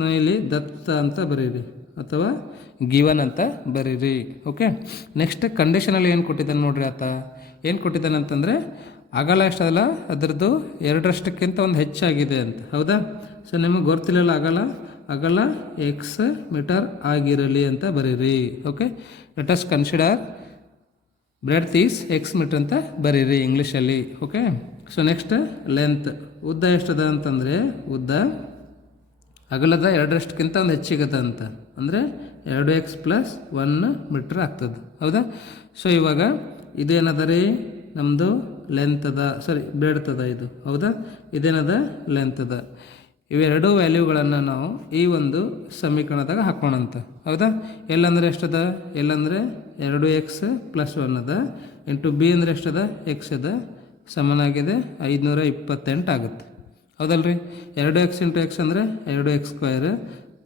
ನಾವು ಇಲ್ಲಿ ದತ್ತ ಅಂತ ಬರೀರಿ ಅಥವಾ ಗಿವನ್ ಅಂತ ಬರೀರಿ. ಓಕೆ, ನೆಕ್ಸ್ಟ್ ಕಂಡೀಷನಲ್ಲಿ ಏನು ಕೊಟ್ಟಿದ್ದಾನೆ ನೋಡ್ರಿ. ಆತ ಏನು ಕೊಟ್ಟಿದ್ದಾನೆ ಅಂತಂದರೆ ಅಗಲ ಎಷ್ಟಲ್ಲ ಅದರದ್ದು 2ರಷ್ಟಕ್ಕಿಂತ ಒಂದು ಹೆಚ್ಚಾಗಿದೆ ಅಂತ, ಹೌದಾ? ಸೊ ನಿಮಗೆ ಗೊತ್ತಿಲ್ಲಲ್ಲ, ಅಗಲ ಎಕ್ಸ್ ಮೀಟರ್ ಆಗಿರಲಿ ಅಂತ ಬರೀರಿ. Okay, let us consider breadth is X meter ಅಂತ ಬರೀರಿ ಇಂಗ್ಲೀಷಲ್ಲಿ. ಓಕೆ, ಸೊ ನೆಕ್ಸ್ಟ್ ಲೆಂತ್, ಉದ್ದ ಎಷ್ಟದ ಅಂತಂದರೆ ಉದ್ದ ಅಗಲದ 2ರಷ್ಟಕ್ಕಿಂತ ಒಂದು ಹೆಚ್ಚಿಗದ ಅಂತ, ಅಂದರೆ 2x + 1 ಮೀಟ್ರ್ ಆಗ್ತದೆ, ಹೌದಾ? ಸೊ ಇವಾಗ ಇದೇನದ ರೀ ನಮ್ಮದು ಲೆಂತ್ ಅದ, ಸಾರಿ ಬ್ರೆಡ್ತ್ ಅದ ಇದು, ಹೌದಾ? ಇದೇನದ ಲೆಂತ್ ಅದ. ಇವೆರಡೂ ವ್ಯಾಲ್ಯೂಗಳನ್ನು ನಾವು ಈ ಒಂದು ಸಮೀಕರಣದಾಗ ಹಾಕೋಣಂತ, ಹೌದಾ? ಎಲ್ಲಂದರೆ ಎಷ್ಟದ? ಎಲ್ಲಂದರೆ 2x + 1 ಅದ ಇಂಟು ಬಿ ಅಂದರೆ ಎಷ್ಟದ? ಎಕ್ಸ್ ಅದ, ಸಮನಾಗಿದೆ 528 ಆಗುತ್ತೆ, ಹೌದಲ್ರಿ? 2x × x ಅಂದರೆ 2x²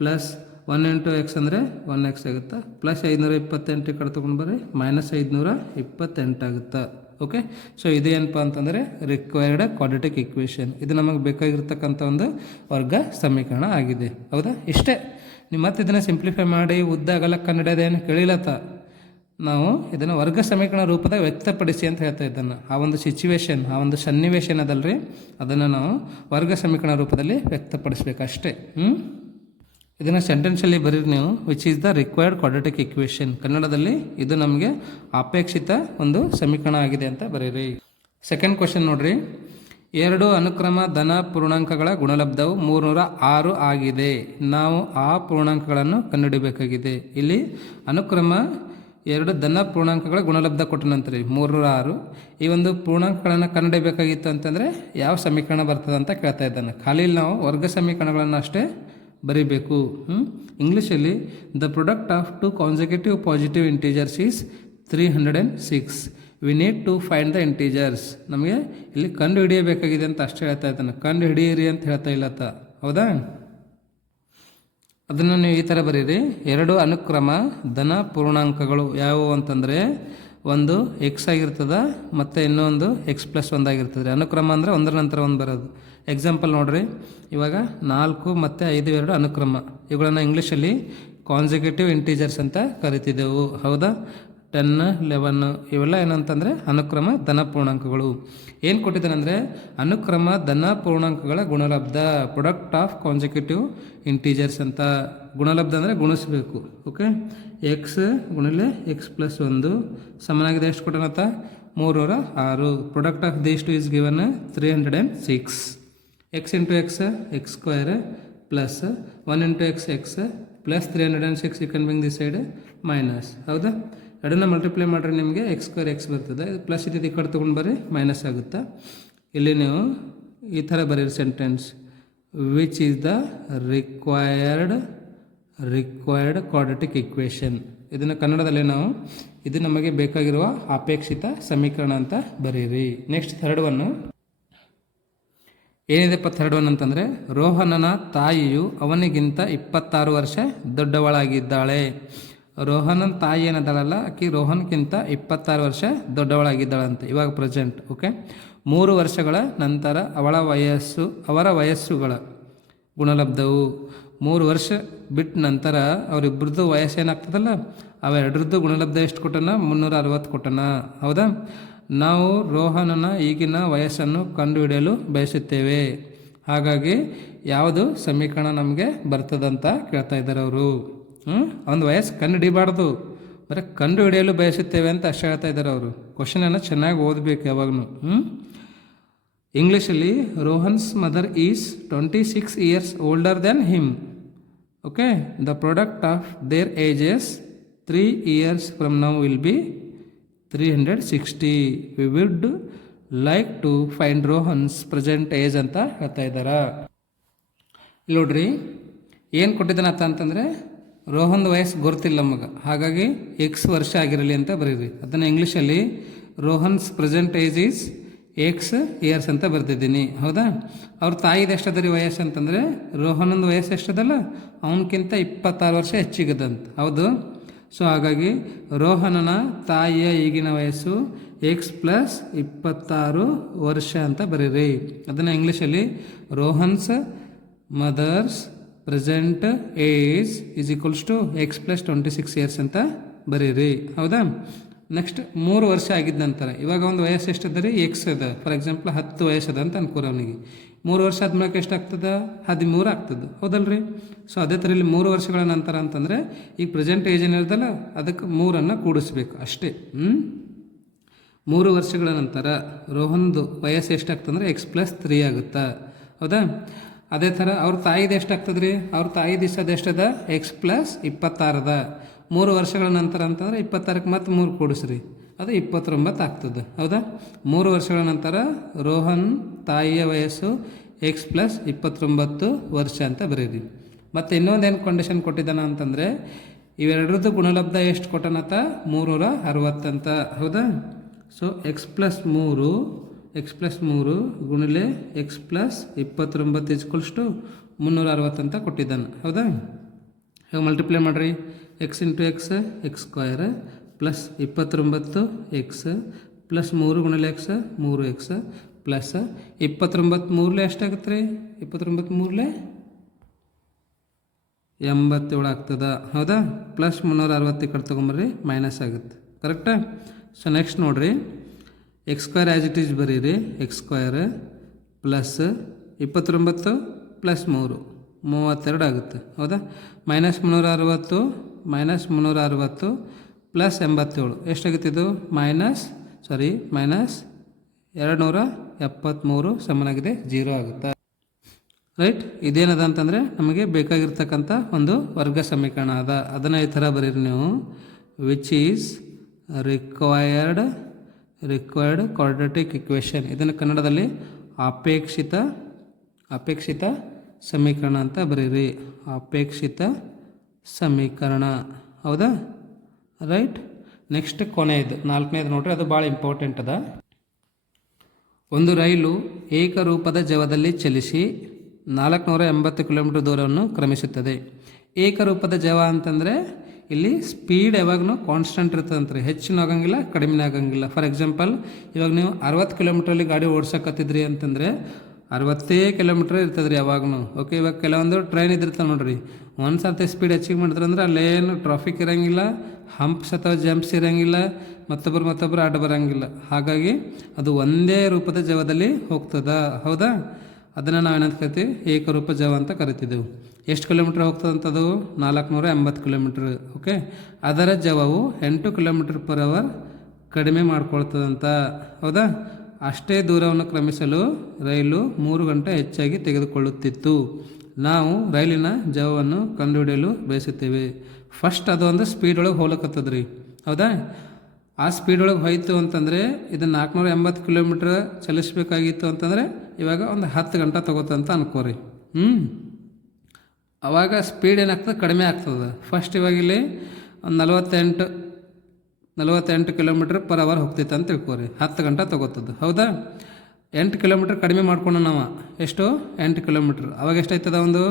ಪ್ಲಸ್ 1 × x ಅಂದರೆ 1x ಆಗುತ್ತೆ, ಪ್ಲಸ್ 528 ಕಡೆ ತೊಗೊಂಡು ಬರ್ರಿ -528 ಆಗುತ್ತೆ. ಓಕೆ, ಸೊ ಇದೇನಪ್ಪ ಅಂತಂದರೆ ರಿಕ್ವೈರ್ಡ್ ಕ್ವಾಡ್ರಾಟಿಕ್ ಇಕ್ವೇಷನ್. ಇದು ನಮಗೆ ಬೇಕಾಗಿರ್ತಕ್ಕಂಥ ಒಂದು ವರ್ಗ ಸಮೀಕರಣ ಆಗಿದೆ, ಹೌದಾ? ಇಷ್ಟೇ. ನೀವು ಮತ್ತೆ ಇದನ್ನು ಸಿಂಪ್ಲಿಫೈ ಮಾಡಿ ಉದ್ದ ಅಗಲ ಕಂಡುಹಿಡಿಯೋದೇನು ಕೇಳಿಲ್ಲತ್ತ. ನಾವು ಇದನ್ನು ವರ್ಗ ಸಮೀಕರಣ ರೂಪದ ವ್ಯಕ್ತಪಡಿಸಿ ಅಂತ ಹೇಳ್ತಾ ಇದ್ದಾನೆ. ಆ ಒಂದು ಸಿಚುವೇಶನ್, ಆ ಒಂದು ಸನ್ನಿವೇಶ ಅದಲ್ರಿ, ಅದನ್ನು ನಾವು ವರ್ಗ ಸಮೀಕರಣ ರೂಪದಲ್ಲಿ ವ್ಯಕ್ತಪಡಿಸ್ಬೇಕು ಅಷ್ಟೇ. ಇದನ್ನು ಸೆಂಟೆನ್ಸಲ್ಲಿ ಬರೀರಿ ನೀವು, which is the required quadratic equation. ಕನ್ನಡದಲ್ಲಿ ಇದು ನಮಗೆ ಅಪೇಕ್ಷಿತ ಒಂದು ಸಮೀಕರಣ ಆಗಿದೆ ಅಂತ ಬರೀರಿ. ಸೆಕೆಂಡ್ ಕ್ವಶನ್ ನೋಡ್ರಿ. 2 ಅನುಕ್ರಮ ಧನ ಪೂರ್ಣಾಂಕಗಳ ಗುಣಲಬ್ಧವು 306 ಆಗಿದೆ. ನಾವು ಆ ಪೂರ್ಣಾಂಕಗಳನ್ನು ಕಂಡುಹಿಡಬೇಕಾಗಿದೆ. ಇಲ್ಲಿ ಅನುಕ್ರಮ 2 ಧನ ಪೂರ್ಣಾಂಕಗಳ ಗುಣಲಬ್ಧ ಕೊಟ್ಟ ನಂತರ 306. ಈ ಒಂದು ಪೂರ್ಣಾಂಕಗಳನ್ನು ಕಂಡುಹಿಡಬೇಕಾಗಿತ್ತು ಅಂತಂದರೆ ಯಾವ ಸಮೀಕರಣ ಬರ್ತದೆ ಅಂತ ಕೇಳ್ತಾ ಇದ್ದಾನೆ. ಖಾಲಿ ನಾವು ವರ್ಗ ಸಮೀಕರಣಗಳನ್ನು ಅಷ್ಟೇ ಬರೀಬೇಕು. ಇಂಗ್ಲೀಷಲ್ಲಿ the product of 2 consecutive positive integers is 306. We need to find the integers. ನಮಗೆ ಇಲ್ಲಿ ಕಂಡು ಹಿಡಿಯಬೇಕಾಗಿದೆ ಅಂತ ಅಷ್ಟೇ ಹೇಳ್ತಾ ಇದ್ದಾನೆ, ಕಂಡು ಹಿಡಿಯಿರಿ ಅಂತ ಹೇಳ್ತಾ ಇಲ್ಲತ್ತ, ಹೌದಾ? ಅದನ್ನು ನೀವು ಈ ಥರ ಬರೀರಿ. 2 ಅನುಕ್ರಮ ಧನ ಪೂರ್ಣಾಂಕಗಳು ಯಾವುವು ಅಂತಂದರೆ ಒಂದು ಎಕ್ಸ್ ಆಗಿರ್ತದ ಮತ್ತು ಇನ್ನೊಂದು x + 1 ಆಗಿರ್ತದೆ. ಅನುಕ್ರಮ ಅಂದರೆ ಒಂದರ ನಂತರ ಒಂದು ಬರೋದು. ಎಕ್ಸಾಂಪಲ್ ನೋಡ್ರಿ, ಇವಾಗ 4 ಮತ್ತು 5 2 ಅನುಕ್ರಮ. ಇವುಗಳನ್ನು ಇಂಗ್ಲೀಷಲ್ಲಿ ಕಾನ್ಸಿಕ್ಯೂಟಿವ್ ಇಂಟೀಜರ್ಸ್ ಅಂತ ಕರಿತಿದ್ದೆವು, ಹೌದಾ? 10 11 ಇವೆಲ್ಲ ಏನಂತಂದರೆ ಅನುಕ್ರಮ ಧನ ಪೂರ್ಣಾಂಕಗಳು. ಏನು ಕೊಟ್ಟಿದ್ದಾನೆ ಅಂದರೆ ಅನುಕ್ರಮ ಧನ ಪೂರ್ಣಾಂಕಗಳ ಗುಣಲಬ್ಧ, ಪ್ರೊಡಕ್ಟ್ ಆಫ್ ಕಾನ್ಸಿಕ್ಯೂಟಿವ್ ಇಂಟೀಜರ್ಸ್ ಅಂತ. ಗುಣಲಬ್ಧ ಅಂದರೆ ಗುಣಿಸ್ಬೇಕು. ಓಕೆ, ಎಕ್ಸ್ ಗುಣಿಲೆ x + 1 ಸಮನಾಗಿದೆ ಎಷ್ಟು ಕೊಟ್ಟನತ್ತ? 306. Product of these two is given 306. x × x x² plus 1 × x plus 306. You can bring this side minus, ಹೌದಾ? ಎರಡನ್ನ ಮಲ್ಟಿಪ್ಲೈ ಮಾಡಿದ್ರೆ ನಿಮಗೆ x² x ಬರ್ತದೆ, ಪ್ಲಸ್ ಇದು ಈ ಕಡೆ ತೊಗೊಂಡು ಬರ್ರಿ ಮೈನಸ್ ಆಗುತ್ತೆ. ಇಲ್ಲಿ ನೀವು ಈ ಥರ ಬರೀರಿ sentence, which is the required quadratic equation. ಇದನ್ನು ಕನ್ನಡದಲ್ಲಿ ನಾವು ಇದು ನಮಗೆ ಬೇಕಾಗಿರುವ ಅಪೇಕ್ಷಿತ ಸಮೀಕರಣ ಅಂತ ಬರೀರಿ. ನೆಕ್ಸ್ಟ್ ಥರ್ಡ್ ಒನ್ನು, ಏನಿದೆ 22 ಅಂತಂದರೆ ರೋಹನನ ತಾಯಿಯು ಅವನಿಗಿಂತ 26 ವರ್ಷ ದೊಡ್ಡವಳಾಗಿದ್ದಾಳೆ. ರೋಹನನ ತಾಯಿ ಏನದಾಳಲ್ಲ ಆಕಿ ರೋಹನ್ಗಿಂತ 26 ವರ್ಷ ದೊಡ್ಡವಳಾಗಿದ್ದಾಳಂತೆ ಇವಾಗ ಪ್ರೆಸೆಂಟ್. ಓಕೆ, 3 ವರ್ಷಗಳ ನಂತರ ಅವರ ವಯಸ್ಸುಗಳ ಗುಣಲಬ್ಧವು 3 ವರ್ಷ ಬಿಟ್ಟ ನಂತರ ಅವರಿಬ್ಬರದ್ದು ವಯಸ್ಸು ಏನಾಗ್ತದಲ್ಲ ಅವೆರಡರದ್ದು ಗುಣಲಬ್ಧ ಎಷ್ಟು ಕೊಟ್ಟನ 360 ಕೊಟ್ಟನ. ಹೌದಾ, ನಾವು ರೋಹನನ ಈಗಿನ ವಯಸ್ಸನ್ನು ಕಂಡುಹಿಡಿಯಲು ಬಯಸುತ್ತೇವೆ. ಹಾಗಾಗಿ ಯಾವುದು ಸಮೀಕರಣ ನಮಗೆ ಬರ್ತದಂತ ಕೇಳ್ತಾ ಇದ್ದಾರೆ ಅವರು. ಒಂದು ವಯಸ್ಸು ಕಂಡು ಹಿಡಿಬಾರ್ದು, ಬರೀ ಕಂಡು ಹಿಡಿಯಲು ಬಯಸುತ್ತೇವೆ ಅಂತ ಅಷ್ಟೇ ಹೇಳ್ತಾ ಇದ್ದಾರೆ ಅವರು. ಕ್ವಶನನ್ನು ಚೆನ್ನಾಗಿ ಓದಬೇಕು ಯಾವಾಗಲೂ. ಇಂಗ್ಲೀಷಲ್ಲಿ Rohan's mother is 26 years older than him. Okay, the product of their ages 3 years from now will be 360. We would like to find Rohan's present age ಅಂತ ಹೇಳ್ತಾ ಇದ್ದಾರೆ. ಇಲ್ಲಿ ನೋಡ್ರಿ ಏನು ಕೊಟ್ಟಿದ್ದಾನತ್ತ ಅಂತಂದರೆ ರೋಹನ್ ವಯಸ್ಸು ಗೊತ್ತಿಲ್ಲ ನಮಗೆ, ಹಾಗಾಗಿ ಎಕ್ಸ್ ವರ್ಷ ಆಗಿರಲಿ ಅಂತ ಬರೀರಿ. ಅದನ್ನು ಇಂಗ್ಲೀಷಲ್ಲಿ Rohan's present age is X years ಅಂತ ಬರ್ತಿದ್ದೀನಿ. ಹೌದಾ, ಅವ್ರ ತಾಯಿದು ಎಷ್ಟದ ರೀ ವಯಸ್ಸು ಅಂತಂದರೆ ರೋಹನಂದು ವಯಸ್ಸು ಎಷ್ಟದಲ್ಲ ಅವನಕ್ಕಿಂತ 26 ವರ್ಷ ಹೆಚ್ಚಿಗದಂತ. ಹೌದು, ಸೊ ಹಾಗಾಗಿ ರೋಹನನ ತಾಯಿಯ ಈಗಿನ ವಯಸ್ಸು ಎಕ್ಸ್ ಪ್ಲಸ್ 26 ವರ್ಷ ಅಂತ ಬರೀರಿ. ಅದನ್ನು ಇಂಗ್ಲೀಷಲ್ಲಿ Rohan's mother's present age is equals to X plus 26 years ಅಂತ ಬರೀರಿ. ಹೌದಾ, ನೆಕ್ಸ್ಟ್ 3 ವರ್ಷ ಆಗಿದ್ದ ನಂತರ ಇವಾಗ ಒಂದು ವಯಸ್ಸು ಎಷ್ಟದ ರೀ ಎಕ್ಸ್ ಅದ. ಫಾರ್ ಎಕ್ಸಾಂಪಲ್ 10 ವಯಸ್ಸದ ಅಂತ ಅನ್ಕೋರಿ ಅವನಿಗೆ. 3 ವರ್ಷ ಆದ್ಮೇಲೆ ಎಷ್ಟಾಗ್ತದೆ 13 ಆಗ್ತದೆ. ಹೌದಲ್ರಿ, ಸೊ ಅದೇ ಥರ ಇಲ್ಲಿ 3 ವರ್ಷಗಳ ನಂತರ ಅಂತಂದರೆ ಈಗ ಪ್ರೆಸೆಂಟ್ ಏಜ್ ಏನಿರ್ತಲ್ಲ ಅದಕ್ಕೆ 3 ಕೂಡಿಸ್ಬೇಕು ಅಷ್ಟೇ. 3 ವರ್ಷಗಳ ನಂತರ ರೋಹನ್ದು ವಯಸ್ಸು ಎಷ್ಟಾಗ್ತಂದ್ರೆ ಎಕ್ಸ್ ಪ್ಲಸ್ 3 ಆಗುತ್ತಾ. ಹೌದಾ, ಅದೇ ಥರ ಅವ್ರ ತಾಯಿದು ಎಷ್ಟಾಗ್ತದೆ ರೀ, ಅವ್ರ ತಾಯಿ ದಿವಸದ ಎಷ್ಟದ ಎಕ್ಸ್ ಪ್ಲಸ್ 26 3 ವರ್ಷಗಳ ನಂತರ ಅಂತಂದ್ರೆ 26ಕ್ಕೆ ಮತ್ತೆ 3 ಕೂಡಿಸ್ರಿ, ಅದು 29 ಆಗ್ತದೆ. ಹೌದಾ, 3 ವರ್ಷಗಳ ನಂತರ ರೋಹನ್ ತಾಯಿಯ ವಯಸ್ಸು ಎಕ್ಸ್ ಪ್ಲಸ್ 29 ವರ್ಷ ಅಂತ ಬರೀರಿ. ಮತ್ತು ಇನ್ನೊಂದೇನು ಕಂಡೀಷನ್ ಕೊಟ್ಟಿದ್ದಾನ ಅಂತಂದರೆ ಇವೆರಡರದ್ದು ಗುಣಲಬ್ಧ ಎಷ್ಟು ಕೊಟ್ಟನತ್ತ 360 ಅಂತ. ಹೌದಾ, ಸೊ ಎಕ್ಸ್ ಪ್ಲಸ್ 3 ಗುಣಿಲೆ ಎಕ್ಸ್ ಪ್ಲಸ್ 29 ಇಸ್ಕೊಲ್ಸ್ಟು 360 ಅಂತ ಕೊಟ್ಟಿದ್ದಾನೆ. ಹೌದಾ, ಇವಾಗ ಮಲ್ಟಿಪ್ಲೈ ಮಾಡಿರಿ. X into X X square plus 29 x plus 3 ಗುಣಿಲೆ ಎಕ್ಸ್ 3x ಪ್ಲಸ್ 29 3 ಎಷ್ಟಾಗುತ್ತೆ ರೀ, 29 3 87 ಆಗ್ತದೆ. ಹೌದಾ, ಪ್ಲಸ್ 360 ಕಡೆ ತೊಗೊಂಬರ್ರಿ ಮೈನಸ್ ಆಗುತ್ತೆ. ಕರೆಕ್ಟಾ, ಸೊ ನೆಕ್ಸ್ಟ್ ನೋಡಿರಿ X square as it is ಬರೀರಿ. ಎಕ್ಸ್ ಸ್ಕ್ವಯರ್ ಪ್ಲಸ್ 29 ಪ್ಲಸ್ 32 ಆಗುತ್ತೆ. ಹೌದಾ, ಮೈನಸ್ 360 ಪ್ಲಸ್ 87 ಎಷ್ಟಾಗುತ್ತೆ ಇದು ಮೈನಸ್ 273 ಸಮನಾಗಿದೆ 0 ಆಗುತ್ತೆ. ರೈಟ್, ಇದೇನದ ಅಂತಂದರೆ ನಮಗೆ ಬೇಕಾಗಿರ್ತಕ್ಕಂಥ ಒಂದು ವರ್ಗ ಸಮೀಕರಣ ಅದ. ಅದನ್ನು ಈ ಥರ ಬರೀರಿ ನೀವು. Which is required quadratic equation. ಇದನ್ನು ಕನ್ನಡದಲ್ಲಿ ಅಪೇಕ್ಷಿತ ಸಮೀಕರಣ ಅಂತ ಬರೀರಿ. ಅಪೇಕ್ಷಿತ ಸಮೀಕರಣ. ಹೌದಾ, ರೈಟ್. ನೆಕ್ಸ್ಟ್ ಕೊನೆಯದು 4ನೇದು ನೋಡ್ರಿ, ಅದು ಭಾಳ ಇಂಪಾರ್ಟೆಂಟ್ ಅದ. ಒಂದು ರೈಲು ಏಕರೂಪದ ಜವದಲ್ಲಿ ಚಲಿಸಿ 480 ಕಿಲೋಮೀಟರ್ ದೂರವನ್ನು ಕ್ರಮಿಸುತ್ತದೆ. ಏಕರೂಪದ ಜವ ಅಂತಂದರೆ ಇಲ್ಲಿ ಸ್ಪೀಡ್ ಯಾವಾಗೂ ಕಾನ್ಸ್ಟೆಂಟ್ ಇರ್ತದಂತ್ರಿ, ಹೆಚ್ಚಿನ ಆಗಂಗಿಲ್ಲ ಕಡಿಮೆ ಆಗಂಗಿಲ್ಲ. ಫಾರ್ ಎಕ್ಸಾಂಪಲ್ ಇವಾಗ ನೀವು 60 ಕಿಲೋಮೀಟ್ರಲ್ಲಿ ಗಾಡಿ ಓಡ್ಸಕತ್ತಿದ್ರಿ ಅಂತಂದರೆ 60 ಕಿಲೋಮೀಟ್ರ್ ಇರ್ತದೆ ರೀ ಯಾವಾಗೂ. ಓಕೆ, ಇವಾಗ ಕೆಲವೊಂದು ಟ್ರೈನ್ ಇದಿರ್ತಾವೆ ನೋಡ್ರಿ, ಒಂದು ಸರ್ತಿ ಸ್ಪೀಡ್ ಹೆಚ್ಚಿಗೆ ಮಾಡಿದ್ರೆ ಅಂದ್ರೆ ಅಲ್ಲೇನು ಟ್ರಾಫಿಕ್ ಇರೋಂಗಿಲ್ಲ, ಹಂಪ್ಸ್ ಅಥವಾ ಜಂಪ್ಸ್ ಇರೋಂಗಿಲ್ಲ, ಮತ್ತೊಬ್ಬರು ಅಡ್ಡ ಬರೋಂಗಿಲ್ಲ. ಹಾಗಾಗಿ ಅದು ಒಂದೇ ರೂಪದ ಜವದಲ್ಲಿ ಹೋಗ್ತದ. ಹೌದಾ, ಅದನ್ನು ನಾವೇನಂತ ಕರಿತೀವಿ ಏಕರೂಪ ಜವ ಅಂತ ಕರಿತಿದ್ದೆವು. ಎಷ್ಟು ಕಿಲೋಮೀಟ್ರ್ ಹೋಗ್ತದಂಥದ್ದು 480 ಕಿಲೋಮೀಟ್ರ್. ಓಕೆ, ಅದರ ಜವವು 8 km/h ಕಡಿಮೆ ಮಾಡ್ಕೊಳ್ತದಂತ. ಹೌದಾ, ಅಷ್ಟೇ ದೂರವನ್ನು ಕ್ರಮಿಸಲು ರೈಲು 3 ಗಂಟೆ ಹೆಚ್ಚಾಗಿ ತೆಗೆದುಕೊಳ್ಳುತ್ತಿತ್ತು. ನಾವು ರೈಲಿನ ಜವವನ್ನು ಕಂಡುಹಿಡಿಯಲು ಬಯಸುತ್ತೇವೆ. ಫಸ್ಟ್ ಅದು ಒಂದು ಸ್ಪೀಡ್ ಒಳಗೆ ಹೋಗ್ಲಕತ್ತದ್ರಿ. ಹೌದಾ, ಆ ಸ್ಪೀಡ್ ಒಳಗೆ ಹೋಯ್ತು ಅಂತಂದರೆ ಇದನ್ನು 480 ಕಿಲೋಮೀಟ್ರ್ ಚಲಿಸಬೇಕಾಗಿತ್ತು ಅಂತಂದರೆ ಇವಾಗ ಒಂದು 10 ಗಂಟೆ ತೊಗೋತಂತ ಅನ್ಕೋರಿ. ಆವಾಗ ಸ್ಪೀಡ್ ಏನಾಗ್ತದೆ ಕಡಿಮೆ ಆಗ್ತದೆ. ಫಸ್ಟ್ ಇವಾಗ ಇಲ್ಲಿ ಒಂದು 48 km/h ಹೋಗ್ತೈತೆ ಅಂತ ತಿಳ್ಕೊರಿ, 10 ಗಂಟೆ ತೊಗೋತದ್ದು. ಹೌದಾ, 8 ಕಿಲೋಮೀಟ್ರ್ ಕಡಿಮೆ ಮಾಡ್ಕೊಂಡು ನಾವು ಎಷ್ಟು 8 ಕಿಲೋಮೀಟ್ರ್ ಅವಾಗ ಎಷ್ಟಾಯ್ತದ ಒಂದು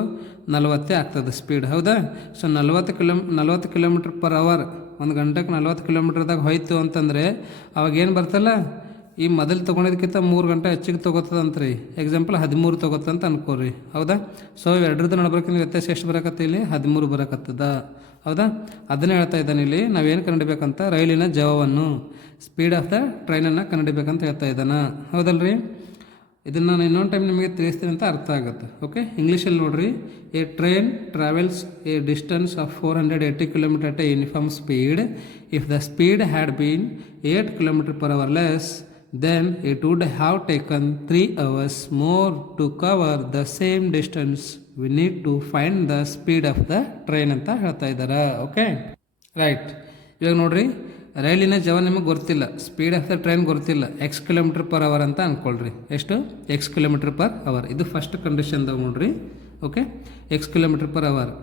40 ಆಗ್ತದೆ ಸ್ಪೀಡ್ ಹೌದಾ. ಸೊ 40 ಕಿಲೋಮೀಟ್ರ್ ಪರ್ ಅವರ್ ಒಂದು ಗಂಟೆಗೆ 40 ಕಿಲೋಮೀಟ್ರ್ದಾಗ ಹೋಯ್ತು ಅಂತಂದರೆ ಅವಾಗ ಏನು ಬರ್ತಲ್ಲ, ಈ ಮೊದಲು ತೊಗೊಂಡಿದ್ದಕ್ಕಿಂತ 3 ಗಂಟೆ ಹೆಚ್ಚಿಗೆ ತೊಗೋತದಂತ ರೀ. ಎಕ್ಸಾಂಪಲ್ 13 ತೊಗೋತಂತ ಅನ್ಕೋರಿ ಹೌದಾ. ಸೊ ಇವೆರಡ್ರದ್ದು ನಡ್ಬೇಕಿಂದ ವ್ಯತ್ಯಾಸ ಎಷ್ಟು ಬರಕತ್ತ ಇಲ್ಲಿ 13 ಬರಕತ್ತದ ಹೌದಾ. ಅದನ್ನೇ ಹೇಳ್ತಾ ಇದ್ದಾನೆ ಇಲ್ಲಿ ನಾವೇನು ಕಂಡುಹಿಡಿಬೇಕಂತ ರೈಲಿನ ಜವವನ್ನು ಸ್ಪೀಡ್ ಆಫ್ ದ ಟ್ರೈನನ್ನು ಕಂಡುಹಿಡಿಬೇಕಂತ ಹೇಳ್ತಾ ಇದ್ದಾನೆ ಹೌದಲ್ರಿ. ಇದನ್ನು ನಾನು ಇನ್ನೊಂದು ಟೈಮ್ ನಿಮಗೆ ತಿಳಿಸ್ತೀನಿ ಅಂತ ಅರ್ಥ ಆಗುತ್ತೆ. ಓಕೆ, ಇಂಗ್ಲೀಷಲ್ಲಿ ನೋಡ್ರಿ, a train travels a distance of 480 kilometer at a uniform speed if the speed had been 8 kilometer per hour less then it would have taken 3 hours more to cover the same distance. We need to find the speed of the train ಅಂತ ಹೇಳ್ತಾ ಇದ್ದಾರೆ. Okay right. ಇವಾಗ ನೋಡ್ರಿ, ರೈಲಿನ ಜವ ನಿಮಗೆ ಗೊತ್ತಿಲ್ಲ, ಸ್ಪೀಡ್ ಆಫ್ ದ ಟ್ರೈನ್ ಗೊತ್ತಿಲ್ಲ, ಎಕ್ಸ್ ಕಿಲೋಮೀಟರ್ ಪರ್ ಅವರ್ ಅಂತ ಅಂದ್ಕೊಳ್ರಿ. ಎಷ್ಟು ಎಕ್ಸ್ ಕಿಲೋಮೀಟರ್ ಪರ್ ಅವರ್, ಇದು ಫಸ್ಟ್ ಕಂಡೀಷನ್ದಾಗ ನೋಡ್ರಿ. Okay, x kilometre per hour.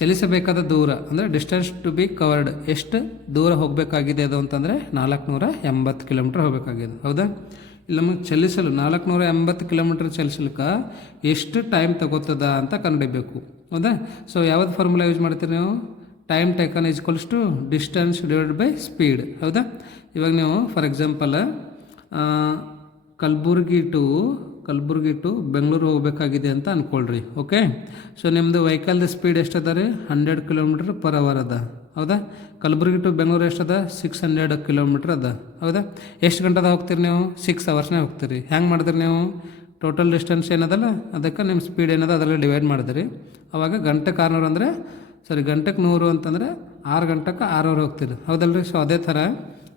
ಚಲಿಸಬೇಕಾದ ದೂರ ಅಂದರೆ ಡಿಸ್ಟೆನ್ಸ್ ಟು ಬಿ ಕವರ್ಡ್, ಎಷ್ಟು ದೂರ ಹೋಗಬೇಕಾಗಿದೆ ಅದು ಅಂತಂದರೆ 480 ಕಿಲೋಮೀಟ್ರ್ ಹೋಗಬೇಕಾಗಿದೆ ಹೌದಾ. ಇಲ್ಲಿ ನಮಗೆ ಚಲಿಸಲು 480 ಕಿಲೋಮೀಟ್ರ್ ಚಲಿಸಲಿಕ್ಕೆ ಎಷ್ಟು ಟೈಮ್ ತಗೋತದ ಅಂತ ಕಂಡುಹಿಡಬೇಕು ಹೌದಾ. ಸೊ ಯಾವ್ದು ಫಾರ್ಮುಲಾ ಯೂಸ್ ಮಾಡ್ತೀರಿ ನೀವು, time taken equals to distance divide by speed ಹೌದಾ. ಇವಾಗ ನೀವು for example Kalaburagi to Bengaluru ಹೋಗಬೇಕಾಗಿದೆ ಅಂತ ಅಂದ್ಕೊಳ್ರಿ. ಓಕೆ, ಸೊ ನಿಮ್ಮದು ವೆಹಿಕಲ್ದು ಸ್ಪೀಡ್ ಎಷ್ಟದ ರೀ 100 ಕಿಲೋಮೀಟ್ರ್ ಪರ್ ಅವರ್ ಅದ ಹೌದಾ. ಕಲಬುರ್ಗಿ ಟು ಬೆಂಗಳೂರು ಎಷ್ಟದ 600 ಕಿಲೋಮೀಟ್ರ್ ಅದ ಹೌದಾ. ಎಷ್ಟು ಗಂಟೆದಾಗ ಹೋಗ್ತೀರಿ ನೀವು, 6 ಅವರ್ಸ್ನೇ ಹೋಗ್ತೀರಿ. ಹೆಂಗೆ ಮಾಡಿದ್ರಿ ನೀವು, ಟೋಟಲ್ ಡಿಸ್ಟೆನ್ಸ್ ಏನದಲ್ಲ ಅದಕ್ಕೆ ನಿಮ್ಮ ಸ್ಪೀಡ್ ಏನದ ಅದರಲ್ಲಿ ಡಿವೈಡ್ ಮಾಡಿದ್ರಿ. ಅವಾಗ ಗಂಟೆಗೆ 600 ಅಂದರೆ ಗಂಟೆಗೆ 100 ಅಂತಂದರೆ 6 ಗಂಟೆಗೆ 6 ಅವರ್ ಹೋಗ್ತೀರಿ ಹೌದಲ್ರಿ. ಸೊ ಅದೇ ಥರ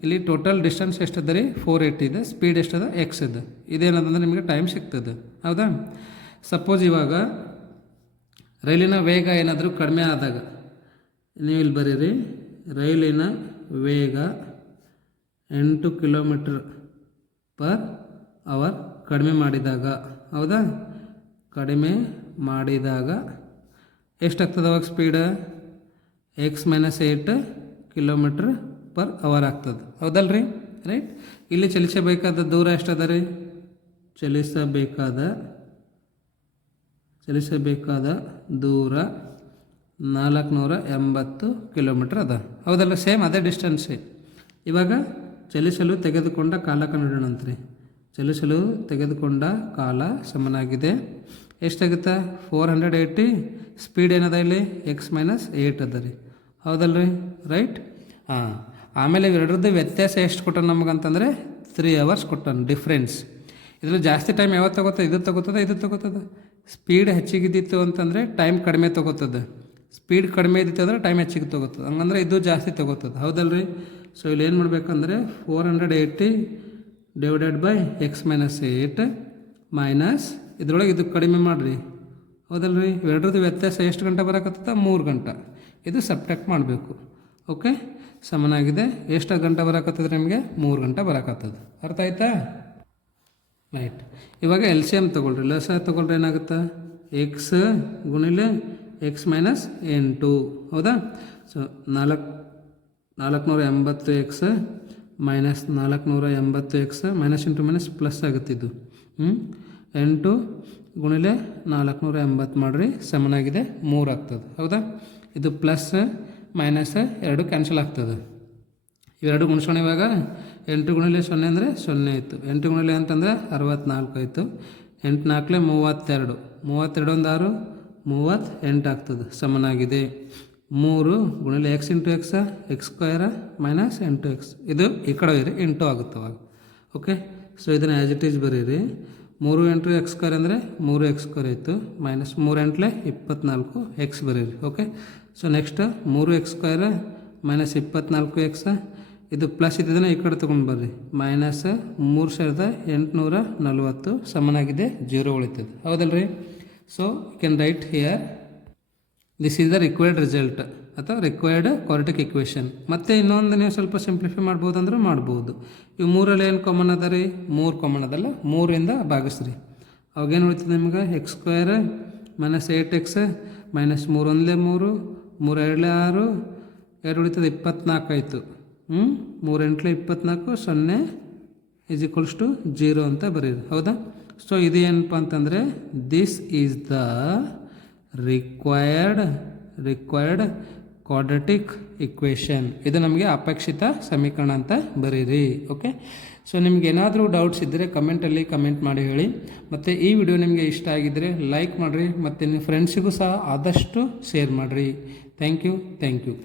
ಇಲ್ಲಿ ಟೋಟಲ್ ಡಿಸ್ಟೆನ್ಸ್ ಎಷ್ಟದ ರೀ 480 ಇದೆ, ಸ್ಪೀಡ್ ಎಷ್ಟದ ಎಕ್ಸ್ ಇದೆ. ಇದೇನದಂದ್ರೆ ನಿಮಗೆ ಟೈಮ್ ಸಿಗ್ತದೆ ಹೌದಾ. ಸಪೋಸ್ ಇವಾಗ ರೈಲಿನ ವೇಗ ಏನಾದರೂ ಕಡಿಮೆ ಆದಾಗ ನೀವು ಇಲ್ಲಿ ಬರೀರಿ, ರೈಲಿನ ವೇಗ 8 ಕಿಲೋಮೀಟ್ರ್ ಪರ್ ಅವರ್ ಕಡಿಮೆ ಮಾಡಿದಾಗ ಹೌದಾ, ಕಡಿಮೆ ಮಾಡಿದಾಗ ಎಷ್ಟಾಗ್ತದೆ ಅವಾಗ speed X minus 8 kilometer per hour ಆಗ್ತದೆ ಹೌದಲ್ರಿ. ರೈಟ್, ಇಲ್ಲಿ ಚಲಿಸಬೇಕಾದ ದೂರ ಎಷ್ಟದ ರೀ, ಚಲಿಸಬೇಕಾದ ದೂರ 480 ಕಿಲೋಮೀಟ್ರ್ ಅದ ಹೌದಲ್ಲ. ಸೇಮ್ ಅದೇ ಡಿಸ್ಟೆನ್ಸೇ. ಇವಾಗ ಚಲಿಸಲು ತೆಗೆದುಕೊಂಡ ಕಾಲ ಕಂಡುಹಿಡೋಣಂತ್ರಿ. ಚಲಿಸಲು ತೆಗೆದುಕೊಂಡ ಕಾಲ ಸಮನಾಗಿದೆ ಎಷ್ಟಾಗುತ್ತೆ 480, ಸ್ಪೀಡ್ ಏನದ ಇಲ್ಲಿ ಎಕ್ಸ್ ಮೈನಸ್ 8 ಅದ ರೀ ಹೌದಲ್ರಿ. ರೈಟ್, ಹಾಂ. ಆಮೇಲೆ ಇವೆರಡರದ್ದು ವ್ಯತ್ಯಾಸ ಎಷ್ಟು ಕೊಟ್ಟಾನ ನಮಗಂತಂದರೆ 3 ಅವರ್ಸ್ ಕೊಟ್ಟಾನ ಡಿಫ್ರೆನ್ಸ್. ಇದ್ರಲ್ಲಿ ಜಾಸ್ತಿ ಟೈಮ್ ಯಾವತ್ತು ತಗೋತದೆ, ಇದು ತಗೋತದೆ. ಸ್ಪೀಡ್ ಹೆಚ್ಚಿಗಿದ್ದಿತ್ತು ಅಂತಂದರೆ ಟೈಮ್ ಕಡಿಮೆ ತೊಗೋತದೆ, ಸ್ಪೀಡ್ ಕಡಿಮೆ ಇದ್ದಿತ್ತು ಅಂದರೆ ಟೈಮ್ ಹೆಚ್ಚಿಗೆ ತೊಗೋತದೆ. ಹಂಗಂದ್ರೆ ಇದು ಜಾಸ್ತಿ ತೊಗೋತದೆ ಹೌದಲ್ರಿ. ಸೊ ಇಲ್ಲಿ ಏನು ಮಾಡಬೇಕಂದ್ರೆ 480 divided by X minus 8 minus ಇದ್ರೊಳಗೆ ಇದು ಕಡಿಮೆ ಮಾಡಿರಿ ಹೌದಲ್ರಿ. ಇವೆರಡರದ್ದು ವ್ಯತ್ಯಾಸ ಎಷ್ಟು ಗಂಟೆ ಬರೋಕತ್ತದ 3 ಗಂಟೆ. ಇದು ಸಬ್ಟ್ರಾಕ್ಟ್ ಮಾಡಬೇಕು. ಓಕೆ, ಸಮನಾಗಿದೆ ಎಷ್ಟು ಗಂಟೆ ಬರೋಕತ್ತದ ನಿಮಗೆ 3 ಗಂಟೆ ಬರೋಕತ್ತದ. ಅರ್ಥ ಆಯ್ತಾ. ರೈಟ್, ಇವಾಗ ಎಲ್ ಸಿ ಎಮ್ ತೊಗೊಳ್ರಿ, ಲಸ ತೊಗೊಳ್ರಿ ಏನಾಗುತ್ತೆ ಎಕ್ಸ್ ಗುಣಿಲೆ ಎಕ್ಸ್ ಮೈನಸ್ 8 ಹೌದಾ. So 480 x minus 480 x minus into minus plus ಆಗುತ್ತಿದ್ದು 8 ಗುಣಿಲೆ 480 ಮಾಡಿರಿ ಸಮನಾಗಿದೆ 3 ಆಗ್ತದೆ ಹೌದಾ. ಇದು ಪ್ಲಸ್ ಮೈನಸ್ 2 ಕ್ಯಾನ್ಸಲ್ ಆಗ್ತದೆ. ಇವೆರಡು ಗುಣಿಸೋಣ. ಇವಾಗ 8 ಗುಣಿಲೆ 0 ಅಂದರೆ 0 ಆಯಿತು. 8 ಗುಣಿಲೆ ಅಂತಂದರೆ 64 ಆಯಿತು. 8 4 32, 32 ಒಂದು 6 38 ಆಗ್ತದೆ ಸಮನಾಗಿದೆ 3 ಗುಣಿಲೆ x into X x square minus 8x. ಇದು ಈ ಕಡೆ ಇರಿ ಇಂಟು ಆಗುತ್ತೆ ಅವಾಗ. ಓಕೆ, ಸೊ ಇದನ್ನು ಆ್ಯಸ್ ಇಟ್ ಈಸ್ ಬರೀರಿ. 3 ಇಂಟು ಎಕ್ಸ್ ಸ್ಕ್ವೇರ್ ಅಂದರೆ 3x² ಆಯಿತು ಮೈನಸ್ 3 ಎಂಟ್ಲೆ 24 ಎಕ್ಸ್ ಬರೀರಿ. Okay, so next 3x² minus 24x ಇದು ಪ್ಲಸ್ ಇದ್ದಿದ್ದನ್ನು ಈ ಕಡೆ ತೊಗೊಂಡು ಬರ್ರಿ. ಮೈನಸ್ 3840 ಸಮನಾಗಿದೆ 0 ಉಳಿತದೆ ಹೌದಲ್ರಿ. So you can write here this is the required result ಅಥವಾ ರಿಕ್ವೈರ್ಡ್ ಕ್ವಾಡ್ರಾಟಿಕ್ ಇಕ್ವೇಷನ್. ಮತ್ತು ಇನ್ನೊಂದು ನೀವು ಸ್ವಲ್ಪ ಸಿಂಪ್ಲಿಫೈ ಮಾಡ್ಬೋದು ಅಂದ್ರೆ ಮಾಡ್ಬೋದು. ಇವು 3ರಲ್ಲಿ ಏನು ಕಾಮನ್ ಅದ ರೀ, 3 ಕಾಮನ್ ಅದಲ್ಲ, 3ರಿಂದ ಭಾಗಿಸ್ರಿ. ಅವಾಗೇನು ಉಳಿತದೆ ನಿಮ್ಗೆ x² ಮೈನಸ್ 8x ಮೈನಸ್ 3 1 3 3 2 6 2 ಉಳಿತದೆ 24 ಆಯಿತು. 3 8 24 0 ಈಸ್ ಈಕ್ವಲ್ಸ್ ಟು 0 ಅಂತ ಬರೀರಿ. ಹೌದಾ? ಸೊ ಇದು ಏನಪ್ಪ ಅಂತಂದರೆ this is the required quadratic equation. ಇದು ನಮಗೆ ಅಪೇಕ್ಷಿತ ಸಮೀಕರಣ ಅಂತ ಬರೀರಿ. ಓಕೆ, ಸೊ ನಿಮ್ಗೆ ಏನಾದರೂ ಡೌಟ್ಸ್ ಇದ್ದರೆ ಕಮೆಂಟಲ್ಲಿ ಕಮೆಂಟ್ ಮಾಡಿ ಹೇಳಿ. ಮತ್ತು ಈ ವಿಡಿಯೋ ನಿಮಗೆ ಇಷ್ಟ ಆಗಿದ್ದರೆ ಲೈಕ್ ಮಾಡಿರಿ ಮತ್ತು ನಿಮ್ಮ ಫ್ರೆಂಡ್ಸಿಗೂ ಸಹ ಆದಷ್ಟು ಶೇರ್ ಮಾಡಿರಿ. Thank you.